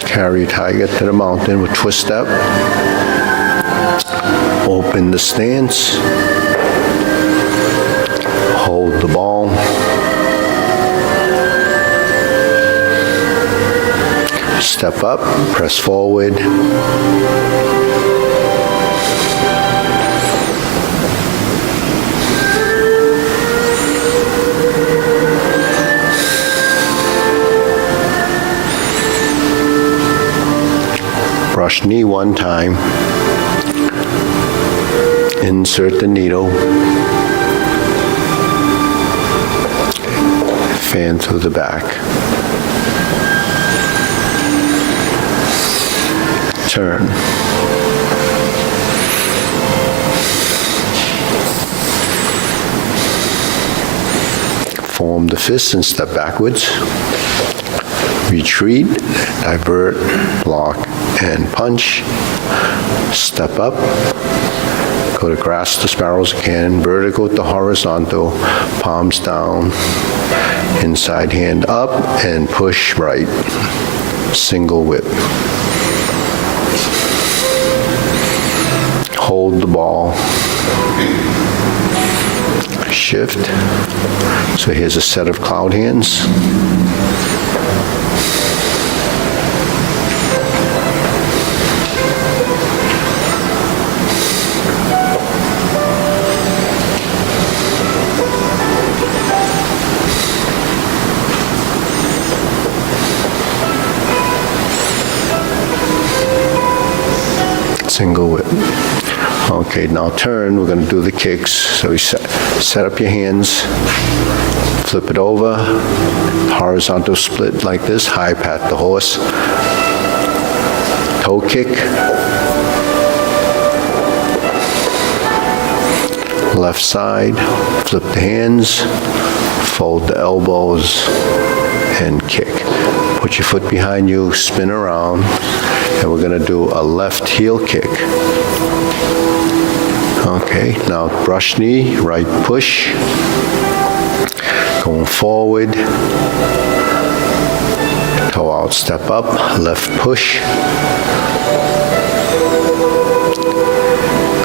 Carry tiger to the mountain with twist step. Open the stance. Hold the ball. Step up, press forward. Brush knee one time. Insert the needle. Fan through the back. Turn. Form the fists and step backwards. Retreat, divert, block, and punch. Step up. Go to grasp the sparrows again. Vertical to horizontal. Palms down. Inside hand up and push right. Single whip. Hold the ball. Shift. So here's a set of cloud hands. Single whip. Okay, now turn. We're going to do the kicks. So you set up your hands, flip it over, horizontal split like this, high pat the horse, toe kick, left side, flip the hands, fold the elbows, and kick. Put your foot behind you, spin around, and we're going to do a left heel kick. Okay, now brush knee, right push, going forward, toe out, step up, left push,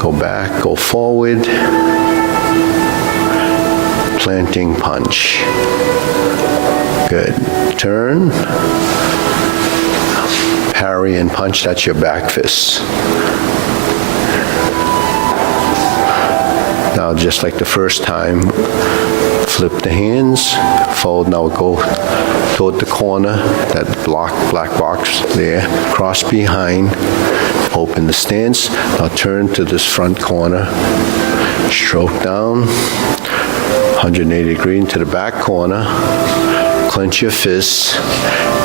go back, go forward, planting punch. Good. Turn, parry and punch, that's your back fist. Now, just like the first time, flip the hands, fold, now go toward the corner, that black box there, cross behind, open the stance. Now turn to this front corner, stroke down, 180 degree into the back corner, clench your fists,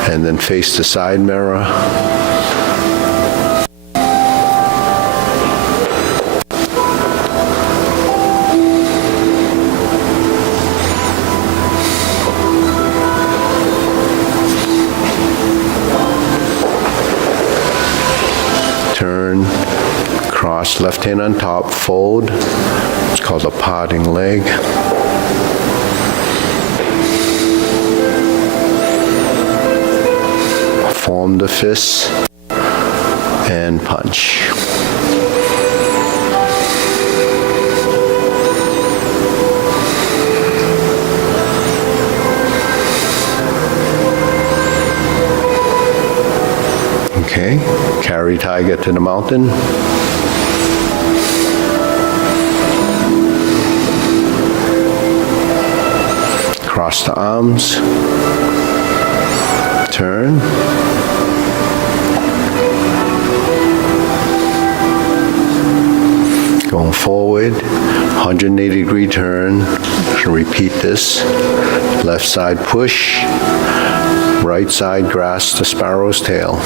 and then face the side mirror. Turn, cross, left hand on top, fold. It's called a parting leg. Form the fists and punch. Okay, carry tiger to the mountain. Cross the arms. Turn. Going forward, 180 degree turn. Repeat this. Left side push. Right side grasp the sparrow's tail.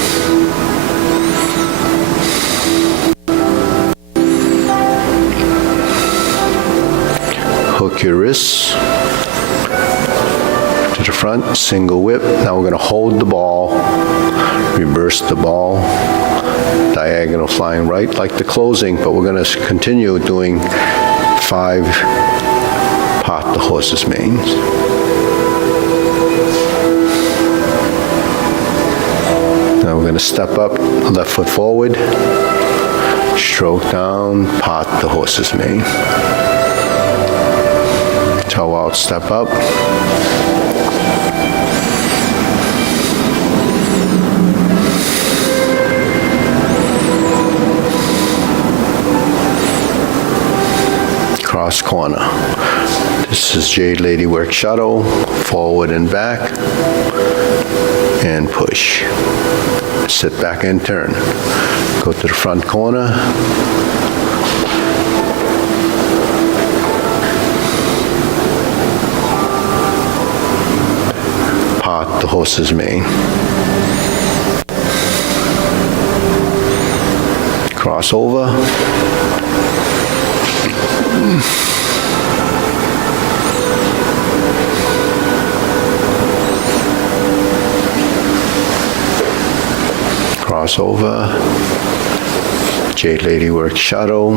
Hook your wrists to the front, single whip. Now we're going to hold the ball, reverse the ball, diagonal flying right like the closing, but we're going to continue doing 5 part the horse's manes. Now we're going to step up, left foot forward, stroke down, part the horse's mane. Toe out, step up. Cross corner. This is Jade Lady work shuttle, forward and back, and push. Sit back and turn. Go to the front corner. Part the horse's mane. Cross over. Cross over. Jade Lady work shadow.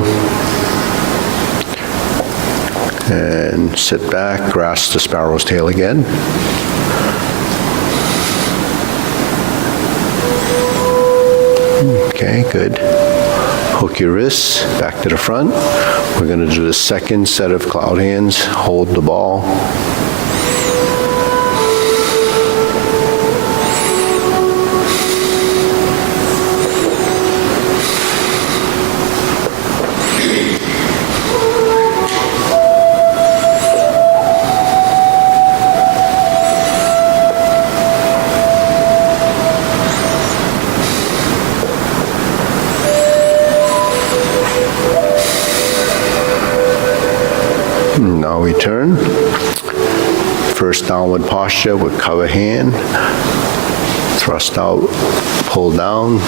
And sit back, grasp the sparrow's tail again. Okay, good. Hook your wrists back to the front. We're going to do the second set of cloud hands. Hold the ball. Now we turn. First downward posture with cover hand. Thrust out, pull down.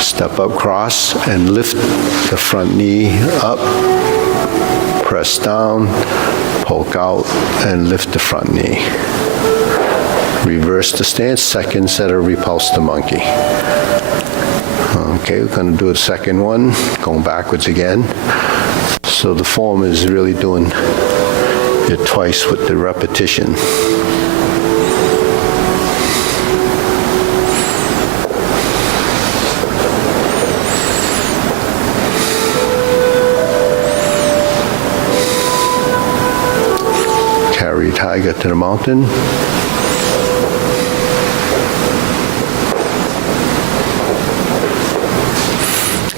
Step up, cross, and lift the front knee up. Press down, poke out, and lift the front knee. Reverse the stance, second set of repulse the monkey. Okay, we're going to do a second one, going backwards again. So the form is really doing it twice with the repetition. Carry tiger to the mountain.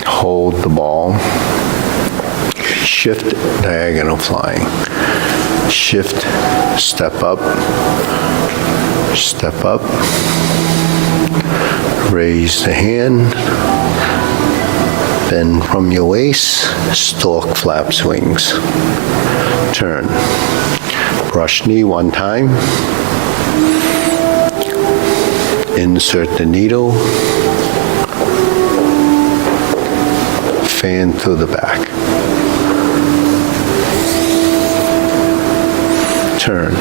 Hold the ball. Shift, diagonal flying. Shift, step up, Step up. Raise the hand. Bend from your waist. Stork flap swings. Turn. Brush knee one time. Insert the needle. Fan through the back. Turn.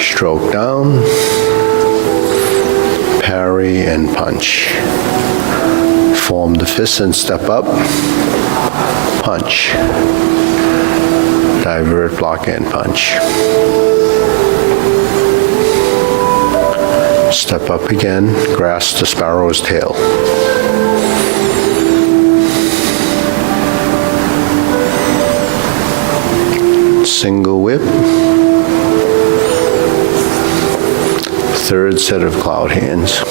Stroke down. Parry and punch. Form the fist and step up. Punch. Divert, block, and punch. Step up again, grasp the sparrow's tail. Single whip. Third set of cloud hands.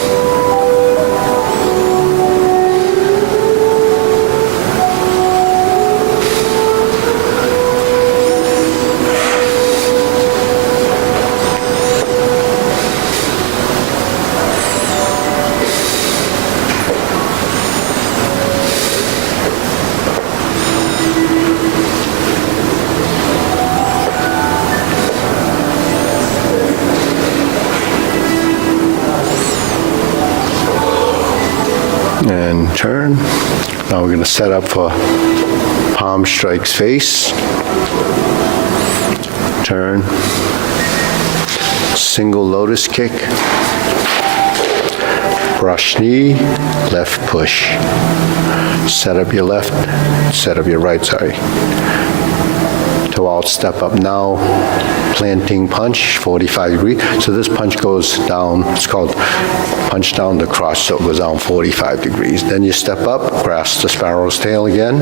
And turn. Now we're going to set up for palm strikes face. Turn. Single lotus kick. Brush knee, left push. Set up your left, set up your right, sorry. To out step up now, planting punch, 45 degrees. So this punch goes down, it's called punch down the cross, so it goes down 45 degrees. Then you step up, grasp the sparrow's tail again.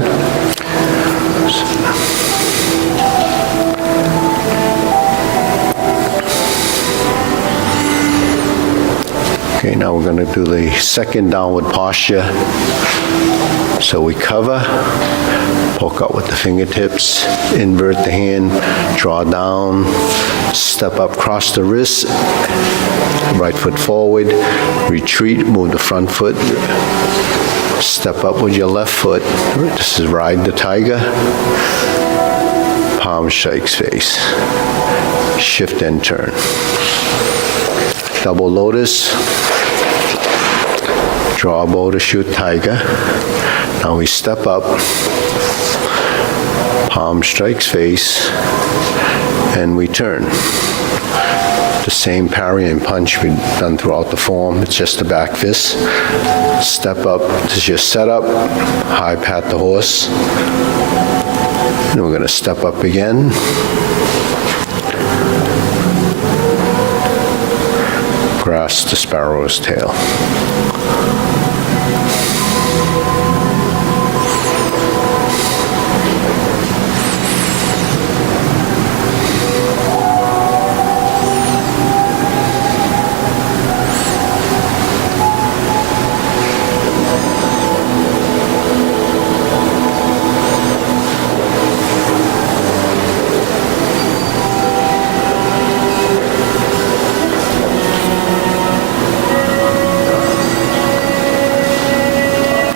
Okay, now we're going to do the second downward posture. So we cover, poke out with the fingertips, invert the hand, draw down, step up, cross the wrist, right foot forward, retreat, move the front foot, step up with your left foot. This is ride the tiger, palm strikes face, shift and turn. Double lotus, draw bow to shoot tiger. Now we step up, palm strikes face, and we turn. The same parry and punch we've done throughout the form, it's just the back fist. Step up, this is your setup, high pat the horse. And we're gonna step up again. Grasp the sparrow's tail.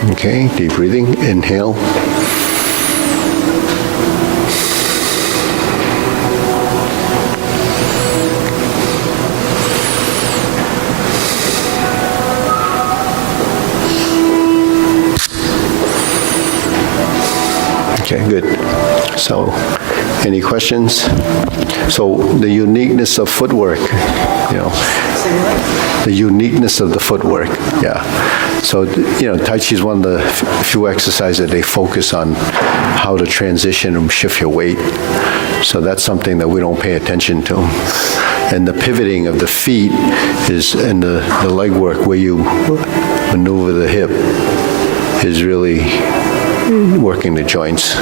Okay, deep breathing, inhale. Okay, good. So, any questions? So, the uniqueness of footwork, the uniqueness of the footwork, yeah. So, Tai Chi is one of the few exercises that they focus on how to transition and shift your weight. So that's something that we don't pay attention to. And the pivoting of the feet is, and the leg work where you maneuver the hip is really working the joints.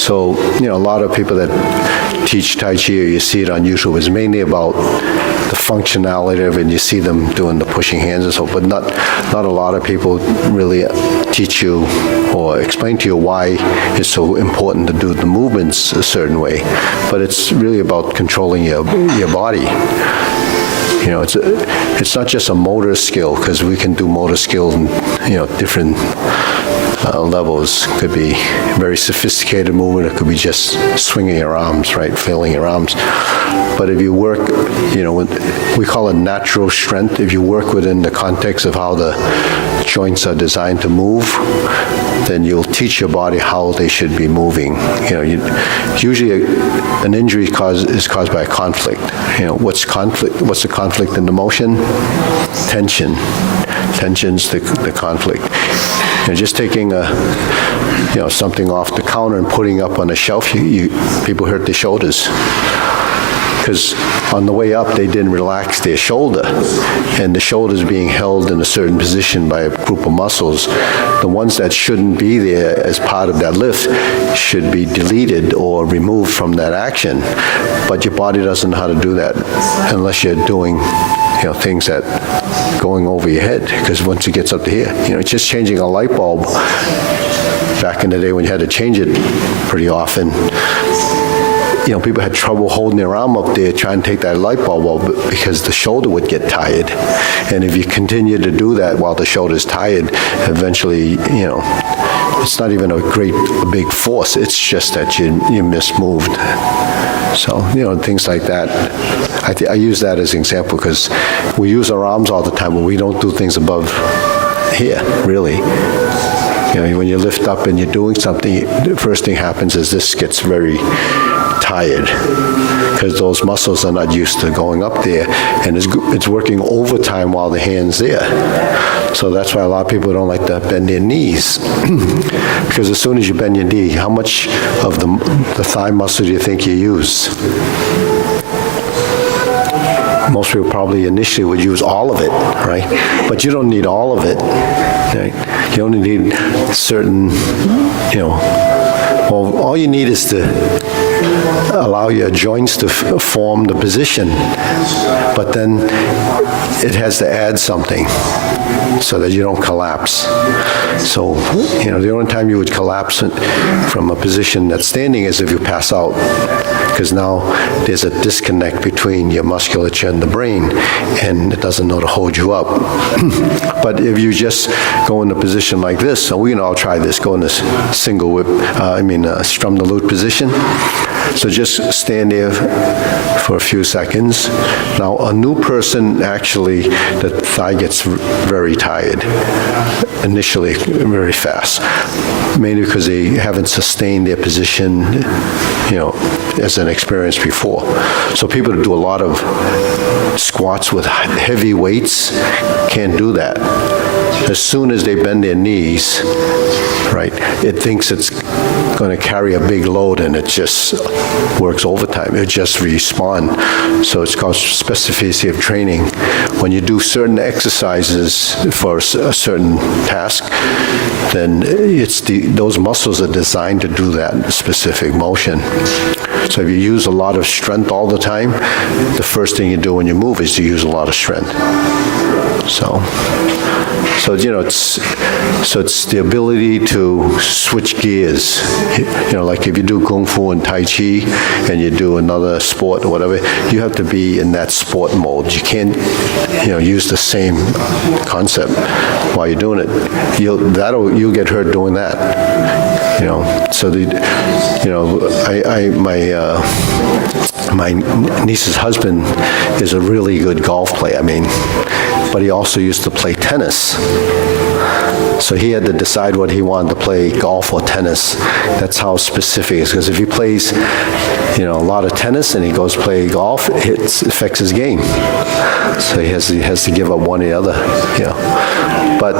So, a lot of people that teach Tai Chi, or you see it on YouTube, is mainly about the functionality of it, and you see them doing the pushing hands and so, but not a lot of people really teach you or explain to you why it's so important to do the movements a certain way. But it's really about controlling your body. It's not just a motor skill, because we can do motor skill in, different levels. Could be very sophisticated movement, it could be just swinging your arms, right, flailing your arms. But if you work, we call it natural strength. If you work within the context of how the joints are designed to move, then you'll teach your body how they should be moving. Usually an injury is caused by a conflict. What's conflict? What's the conflict in the motion? Tension. Tension's the conflict. Just taking something off the counter and putting up on a shelf, people hurt their shoulders. Because on the way up, they didn't relax their shoulder, and the shoulder's being held in a certain position by a group of muscles. The ones that shouldn't be there as part of that lift should be deleted or removed from that action. But your body doesn't know how to do that unless you're doing things that going over your head, because once it gets up to here, it's just changing a light bulb. Back in the day when you had to change it pretty often, people had trouble holding their arm up there trying to take that light bulb off because the shoulder would get tired. And if you continue to do that while the shoulder's tired, eventually, it's not even a big force. It's just that you mismoved. So, things like that. I use that as an example because we use our arms all the time, but we don't do things above here, really. When you lift up and you're doing something, the first thing happens is this gets very tired because those muscles are not used to going up there, and it's working overtime while the hand's there. So that's why a lot of people don't like to bend their knees because as soon as you bend your knee, how much of the thigh muscle do you think you use? Most people probably initially would use all of it, right? But you don't need all of it. Right? You only need certain, all you need is to allow your joints to form the position, but then it has to add something so that you don't collapse. So, the only time you would collapse from a position that's standing is if you pass out, because now there's a disconnect between your musculature and the brain, and it doesn't know to hold you up. But if you just go in a position like this, so we can all try this, go in this single whip, strum the lute position. So just stand there for a few seconds. Now, a new person, actually, the thigh gets very tired initially, very fast, mainly because they haven't sustained their position, as an experience before. So people that do a lot of squats with heavy weights can't do that. As soon as they bend their knees, right, it thinks it's going to carry a big load, and it just works overtime. It just respawn. So it's called specificity of training. When you do certain exercises for a certain task, then those muscles are designed to do that specific motion. So if you use a lot of strength all the time, the first thing you do when you move is to use a lot of strength. So it's the ability to switch gears. Like if you do Kung Fu and Tai Chi and you do another sport or whatever, you have to be in that sport mode. You can't, use the same concept while you're doing it. You'll get hurt doing that. So my niece's husband is a really good golf player. But he also used to play tennis. So he had to decide what he wanted to play, golf or tennis. That's how specific it is. Because if he plays, a lot of tennis and he goes play golf, it affects his game. So he has to give up one or the other. But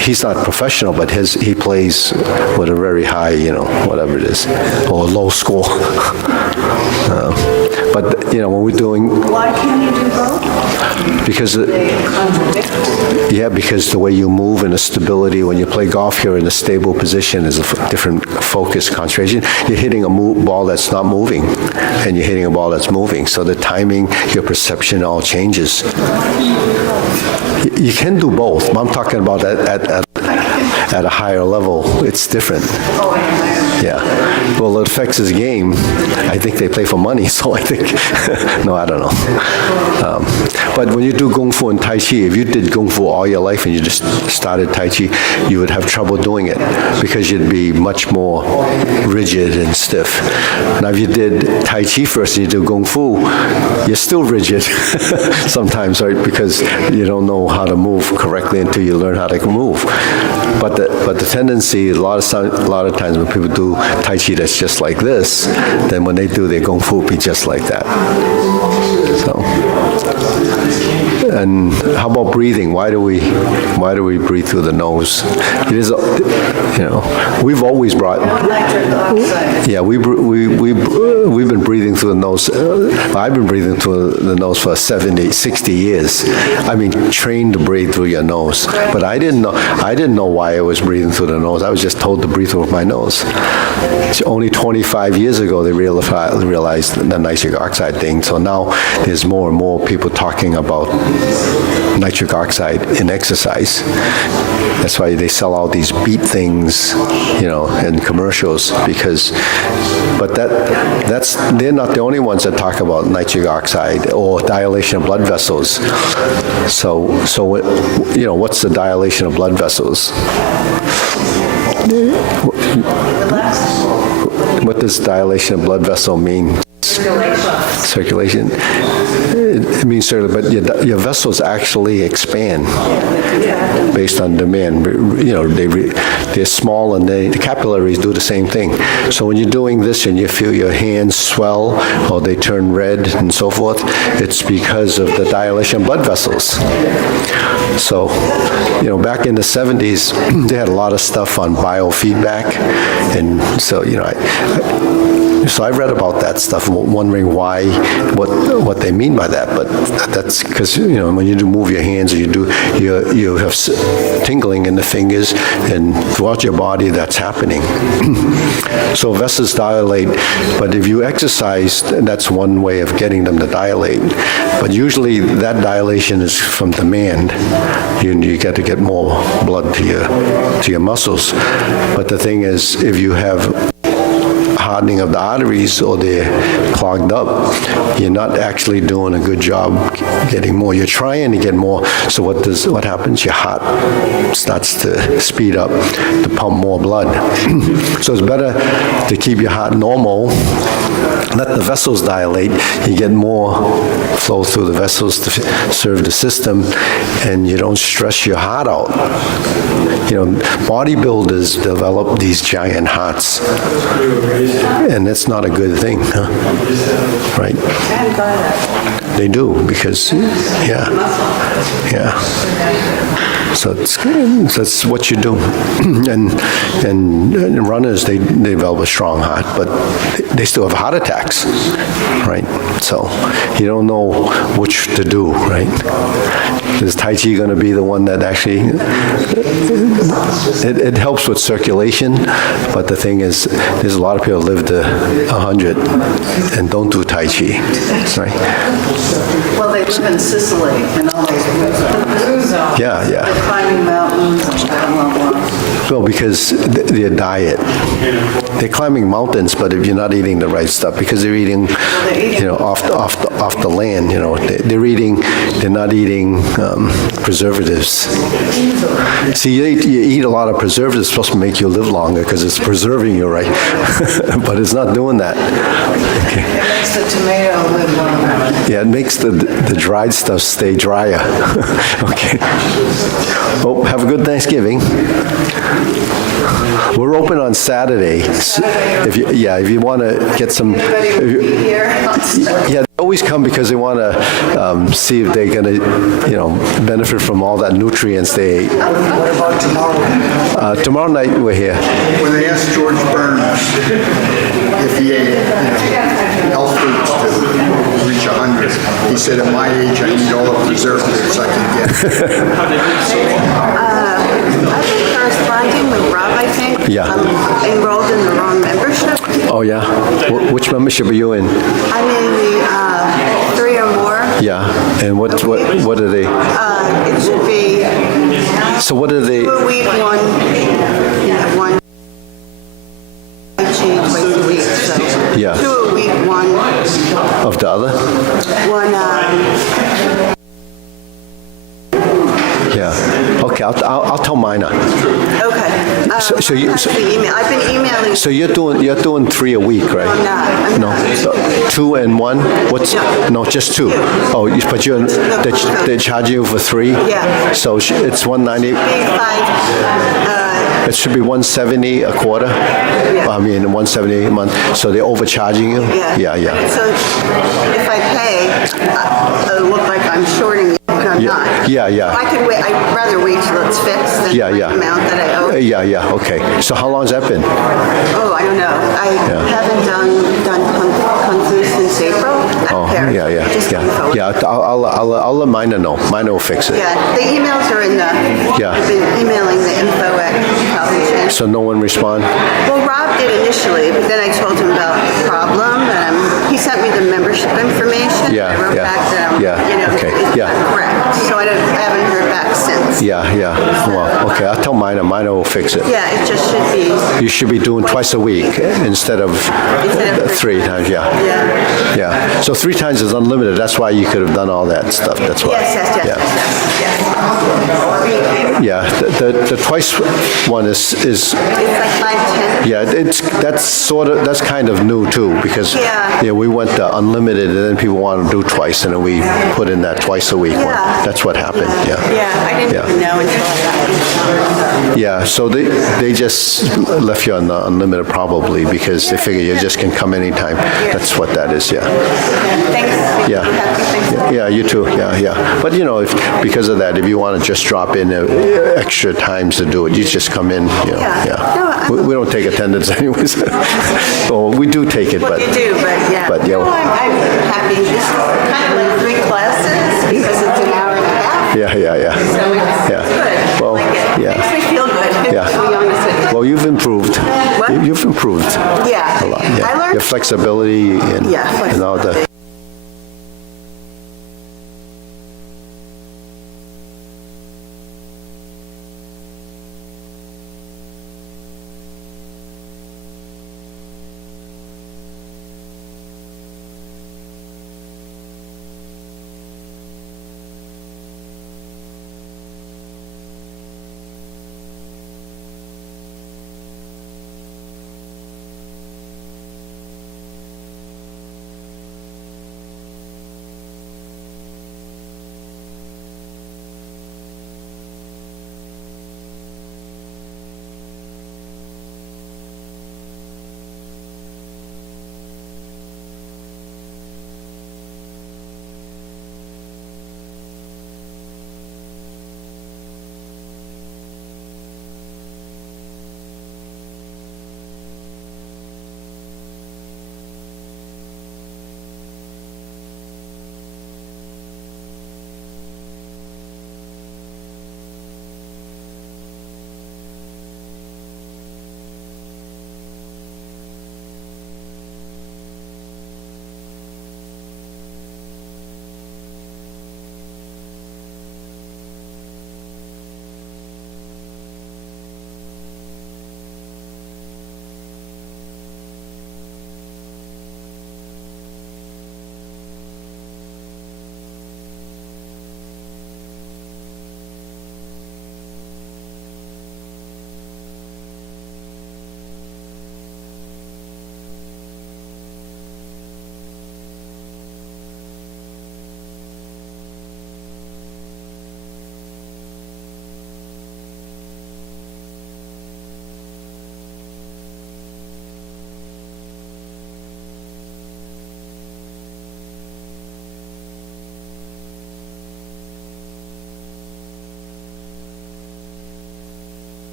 he's not professional, but he plays with a very high, whatever it is, or low score. But when we're doing. Why can't you do both? Because because the way you move and the stability, when you play golf, you're in a stable position, is a different focus, concentration. You're hitting a ball that's not moving, and you're hitting a ball that's moving. So the timing, your perception all changes. You can do both. I'm talking about at a higher level. It's different. Yeah. Well, it affects his game. I think they play for money, so I think, no, I don't know. But when you do Kung Fu and Tai Chi, if you did Kung Fu all your life and you just started Tai Chi, you would have trouble doing it because you'd be much more rigid and stiff. Now, if you did Tai Chi first and you do Kung Fu, you're still rigid sometimes, right? Because you don't know how to move correctly until you learn how to move. But the tendency, a lot of times when people do Tai Chi that's just like this, then when they do their Kung Fu, it'll be just like that. So, and how about breathing? Why do we breathe through the nose? It is, we've always brought. Yeah, we've been breathing through the nose. I've been breathing through the nose for 70, 60 years. I mean, trained to breathe through your nose. But I didn't know why I was breathing through the nose. I was just told to breathe through my nose. It's only 25 years ago they realized the nitric oxide thing. So now there's more and more people talking about nitric oxide in exercise. That's why they sell all these beat things, in commercials, but they're not the only ones that talk about nitric oxide or dilation of blood vessels. So what's the dilation of blood vessels? What does dilation of blood vessel mean? Circulation. It means circulation, but your vessels actually expand based on demand. They're small, and the capillaries do the same thing. So when you're doing this and you feel your hands swell or they turn red and so forth, it's because of the dilation of blood vessels. So, back in the 70s, they had a lot of stuff on biofeedback, and so, so I read about that stuff, wondering what they mean by that. But that's because when you do move your hands, or you have tingling in the fingers, and throughout your body, that's happening. So vessels dilate, but if you exercise, that's one way of getting them to dilate. But usually that dilation is from demand. You got to get more blood to your muscles. But the thing is, if you have hardening of the arteries or they're clogged up, you're not actually doing a good job getting more. You're trying to get more, so what happens? Your heart starts to speed up to pump more blood. So it's better to keep your heart normal, let the vessels dilate, you get more flow through the vessels to serve the system, and you don't stress your heart out. Bodybuilders develop these giant hearts, and that's not a good thing, right? They do, because, yeah. So that's what you do. And runners, they develop a strong heart, but they still have heart attacks, right? So you don't know which to do, right? Is Tai Chi going to be the one that actually, it helps with circulation, but the thing is, there's a lot of people live to 100 and don't do Tai Chi, right? Well, they live in Sicily and all those places. Yeah. They're climbing mountains and blah, blah, blah. Well, because their diet, they're climbing mountains, but if you're not eating the right stuff, because they're eating, off the land, they're not eating preservatives. See, you eat a lot of preservatives, it's supposed to make you live longer because it's preserving you, right? But it's not doing that. Okay. It makes the tomato live longer. Yeah, it makes the dried stuff stay drier. Okay. Well, have a good Thanksgiving. We're open on Saturday. If you want to get some. Yeah, they always come because they want to see if they're going to, benefit from all that nutrients they ate. What about tomorrow? Tomorrow night we're here. When they asked George Burns if he ate health foods to reach 100, He said, at my age, I need all the preservatives I can get. I've been corresponding with Rob, I think. Yeah. I'm enrolled in the wrong membership. Oh, yeah? Which membership are you in? I'm in the 3 or more. Yeah, and what are they? It should be So what are they? 2 a week, one Tai Chi twice a week. So Yeah. 2 a week, one, Of the other? Yeah. Okay, I'll tell Mina. Okay. So you- That's the email. I've been emailing. So you're doing 3 a week, right? I'm not. I'm No, not. so 2 and 1? What's, no, just 2? Oh, but they're charging you for 3? Yeah. So it's 190, Big 5. it should be 170 a quarter? I mean, 170 a month, so they're overcharging you? Yeah. Yeah. So if I pay, it'll look like I'm shorting you, but I'm Yeah. not. Yeah. I could wait. I'd rather wait till it's fixed than Yeah. the amount that I owe. Yeah, okay. So how long has that been? Oh, I don't know. I haven't done Kung Fu since April. I don't care. Just come forward. Yeah, I'll let Mina know. Mina will fix it. Yeah, the emails are in the. Yeah. I've been emailing the info at Calvin Chan. So no one respond? Well, Rob did initially, but then I told him about the problem, and he sent me the membership information. Yeah, I wrote yeah, back that yeah, okay, it's yeah. not correct. So I haven't heard back since. Yeah. Well, okay, I'll tell Mina. Mina will fix it. Yeah, it just should be. You should be doing twice a week instead of 3 times, yeah. Yeah. So 3 times is unlimited. That's why you could have done all that stuff. That's why. Yes. Yeah. The twice one is It's like 5, 10. yeah. That's kind of new too because Yeah. we went unlimited and then people wanted to do twice and then we put in that twice a week one. Yeah. That's what happened. Yeah. Yeah, I didn't Yeah. even know until I got. Yeah, so they just left you on the unlimited probably because they figure you just can come anytime. That's what that is, yeah. Thanks. Yeah. Happy Thanksgiving. Yeah, you too, yeah. But because of that, if you want to just drop in extra times to do it, you just come in, Yeah. No, We don't take attendance anyways. Well, we do take it, Well, but, you do, but yeah. But, No, I'm happy. This is kind of like 3 classes because it's an hour and a half. yeah. So it's Yeah. good. Well, Like it yeah. makes me feel good, Yeah. to be honest with you. Well, you've improved. What? You've improved Yeah. a lot, yeah. I learned. Your flexibility and Yeah, and all the,